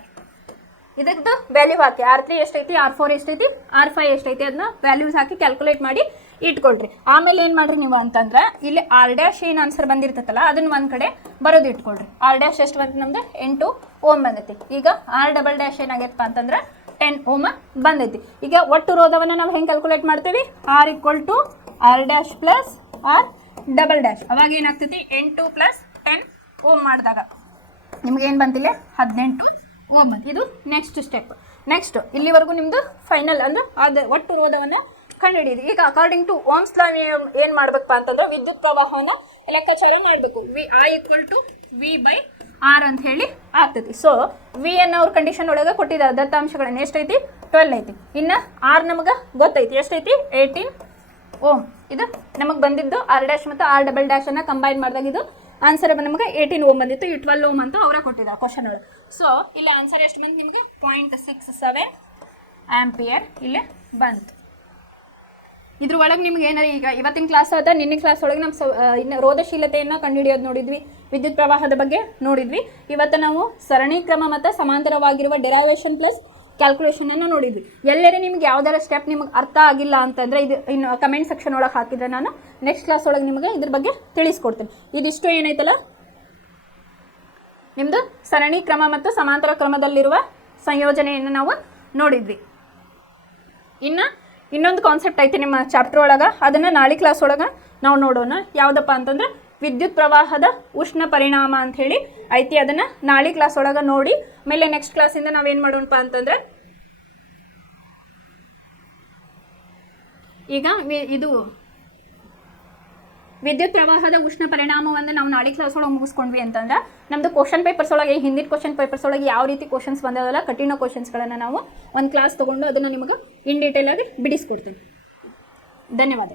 ಇದಕ್ಕೆ ವ್ಯಾಲ್ಯೂ ಹಾಕಿ. R3 ಎಷ್ಟೈತಿ, R4 ಎಷ್ಟೈತಿ, R5 ಎಷ್ಟೈತಿ ಅದನ್ನ ವ್ಯಾಲ್ಯೂಸ್ ಹಾಕಿ ಕ್ಯಾಲ್ಕುಲೇಟ್ ಮಾಡಿ ಇಟ್ಕೊಳ್ರಿ. ಆಮೇಲೆ ಏನು ಮಾಡ್ರಿ ನೀವು ಅಂತಂದ್ರೆ ಇಲ್ಲಿ ಆರ್ ಡ್ಯಾಶ್ ಏನು ಆನ್ಸರ್ ಬಂದಿರ್ತೈತಲ್ಲ ಅದನ್ನ ಒಂದು ಕಡೆ ಬರೋದು ಇಟ್ಕೊಳ್ರಿ. ಆರ್ ಡ್ಯಾಶ್ ಎಷ್ಟು ಬಂತು ನಮ್ದು 8 ಓಮ್ ಬಂದೈತಿ. ಈಗ ಆರ್ ಡಬಲ್ ಡ್ಯಾಶ್ ಏನಾಗೈತಪ್ಪ ಅಂತಂದ್ರೆ 10 ಓಮ್ ಬಂದೈತಿ. ಈಗ ಒಟ್ಟು ರೋಧವನ್ನು ನಾವು ಹೆಂಗೆ ಕ್ಯಾಲ್ಕುಲೇಟ್ ಮಾಡ್ತೀವಿ, R equal to R dash plus R double dash. ಅವಾಗ ಏನಾಗ್ತೈತಿ 8 ಪ್ಲಸ್ 10 ಓಮ್ ಮಾಡಿದಾಗ ನಿಮ್ಗೇನು ಬಂತಿಲ್ಲ 18 ಓಮ್ ಬಂತು. ಇದು ನೆಕ್ಸ್ಟ್ ಸ್ಟೆಪ್. ನೆಕ್ಸ್ಟ್ ಇಲ್ಲಿವರೆಗೂ ನಿಮ್ಮದು ಫೈನಲ್ ಅಂದ್ರೆ ಅದು ಒಟ್ಟು ರೋಧವನ್ನು ಕಂಡುಹಿಡಿಯಿರಿ. ಈಗ ಅಕಾರ್ಡಿಂಗ್ ಟು ಓಮ್ಸ್ ಲಾ ಏನು ಮಾಡ್ಬೇಕಪ್ಪ ಅಂತಂದ್ರೆ ವಿದ್ಯುತ್ ಪ್ರವಾಹವನ್ನು ಲೆಕ್ಕಾಚಾರ ಮಾಡಬೇಕು. I equal to V by R ಅಂತ ಹೇಳಿ ಆಗ್ತೈತಿ. ಸೊ ವಿ ಅನ್ನು ಅವ್ರ ಕಂಡೀಷನ್ ಒಳಗೆ ಕೊಟ್ಟಿದ್ದಾರೆ ದತ್ತಾಂಶಗಳನ್ನ ಎಷ್ಟೈತಿ 12 ಐತಿ. ಇನ್ನು ಆರ್ ನಮಗೆ ಗೊತ್ತೈತಿ ಎಷ್ಟೈತಿ 18 ಓಮ್. ಇದು ನಮಗೆ ಬಂದಿದ್ದು ಆರ್ ಡ್ಯಾಶ್ ಮತ್ತು ಆರ್ ಡಬಲ್ ಡ್ಯಾಶ್ ಅನ್ನು ಕಂಬೈನ್ ಮಾಡಿದಾಗ ಇದು ಆನ್ಸರ್ ನಮಗೆ 18 ಓಮ್ ಬಂದಿತ್ತು. ಈ 12 ಓಮ್ ಅಂತ ಅವರ ಕೊಟ್ಟಿದ್ದಾರೆ ಕ್ವಶನ್ ಒಳಗೆ. ಸೊ ಇಲ್ಲಿ ಆನ್ಸರ್ ಎಷ್ಟು ಬಂತು ನಿಮಗೆ 0.67 ಆಂಪಿಯರ್ ಇಲ್ಲೇ ಬಂತು. ಇದ್ರ ಒಳಗೆ ನಿಮ್ಗೆ ಏನಾರ ಈಗ ಇವತ್ತಿನ ಕ್ಲಾಸ್ ಆದ ನಿನ್ನೆ ಕ್ಲಾಸ್ ಒಳಗೆ ನಮ್ಮ ಇನ್ನು ರೋಧಶೀಲತೆಯನ್ನು ಕಂಡುಹಿಡಿಯೋದು ನೋಡಿದ್ವಿ, ವಿದ್ಯುತ್ ಪ್ರವಾಹದ ಬಗ್ಗೆ ನೋಡಿದ್ವಿ. ಇವತ್ತು ನಾವು ಸರಣಿ ಕ್ರಮ ಮತ್ತು ಸಮಾಂತರವಾಗಿರುವ ಡೆರೈವೇಷನ್ ಪ್ಲಸ್ ಕ್ಯಾಲ್ಕುಲೇಷನನ್ನು ನೋಡಿದ್ವಿ. ಎಲ್ಲರೂ ನಿಮ್ಗೆ ಯಾವ್ದಾರ ಸ್ಟೆಪ್ ನಿಮ್ಗೆ ಅರ್ಥ ಆಗಿಲ್ಲ ಅಂತಂದರೆ ಇದು ಇನ್ನು ಕಮೆಂಟ್ ಸೆಕ್ಷನ್ ಒಳಗೆ ಹಾಕಿದ್ರೆ ನಾನು ನೆಕ್ಸ್ಟ್ ಕ್ಲಾಸ್ ಒಳಗೆ ನಿಮಗೆ ಇದ್ರ ಬಗ್ಗೆ ತಿಳಿಸ್ಕೊಡ್ತೀನಿ. ಇದಿಷ್ಟು ಏನೈತಲ್ಲ ನಿಮ್ಮದು ಸರಣಿ ಕ್ರಮ ಮತ್ತು ಸಮಾಂತರ ಕ್ರಮದಲ್ಲಿರುವ ಸಂಯೋಜನೆಯನ್ನು ನಾವು ನೋಡಿದ್ವಿ. ಇನ್ನೊಂದು ಕಾನ್ಸೆಪ್ಟ್ ಐತಿ ನಿಮ್ಮ ಚಾಪ್ಟರ್ ಒಳಗೆ, ಅದನ್ನು ನಾಳೆ ಕ್ಲಾಸ್ ಒಳಗೆ ನಾವು ನೋಡೋಣ. ಯಾವುದಪ್ಪ ಅಂತಂದ್ರೆ ವಿದ್ಯುತ್ ಪ್ರವಾಹದ ಉಷ್ಣ ಪರಿಣಾಮ ಅಂತ ಹೇಳಿ ಐತಿ. ಅದನ್ನು ನಾಳೆ ಕ್ಲಾಸ್ ಒಳಗೆ ನೋಡಿ ಆಮೇಲೆ ನೆಕ್ಸ್ಟ್ ಕ್ಲಾಸಿಂದ ನಾವೇನು ಮಾಡೋಣಪ್ಪ ಅಂತಂದ್ರೆ ಈಗ ಇದು ವಿದ್ಯುತ್ ಪ್ರವಾಹದ ಉಷ್ಣ ಪರಿಣಾಮವನ್ನು ನಾವು ನಾಳೆ ಕ್ಲಾಸ್ ಒಳಗೆ ಮುಗಿಸ್ಕೊಂಡ್ವಿ ಅಂತಂದ್ರೆ ನಮ್ದು ಕ್ವಶನ್ ಪೇಪರ್ಸ್ ಒಳಗೆ ಹಿಂದಿನ ಕ್ವಶನ್ ಪೇಪರ್ಸ್ ಒಳಗೆ ಯಾವ ರೀತಿ ಕ್ವಶನ್ಸ್ ಬಂದಾವಲ್ಲ ಕಠಿಣ ಕ್ವಶನ್ಸ್ಗಳನ್ನು ನಾವು ಒಂದು ಕ್ಲಾಸ್ ತೊಗೊಂಡು ಅದನ್ನು ನಿಮಗೆ ಇನ್ ಡೀಟೇಲ್ ಆಗಿ ಬಿಡಿಸ್ಕೊಡ್ತೇನೆ. ಧನ್ಯವಾದ.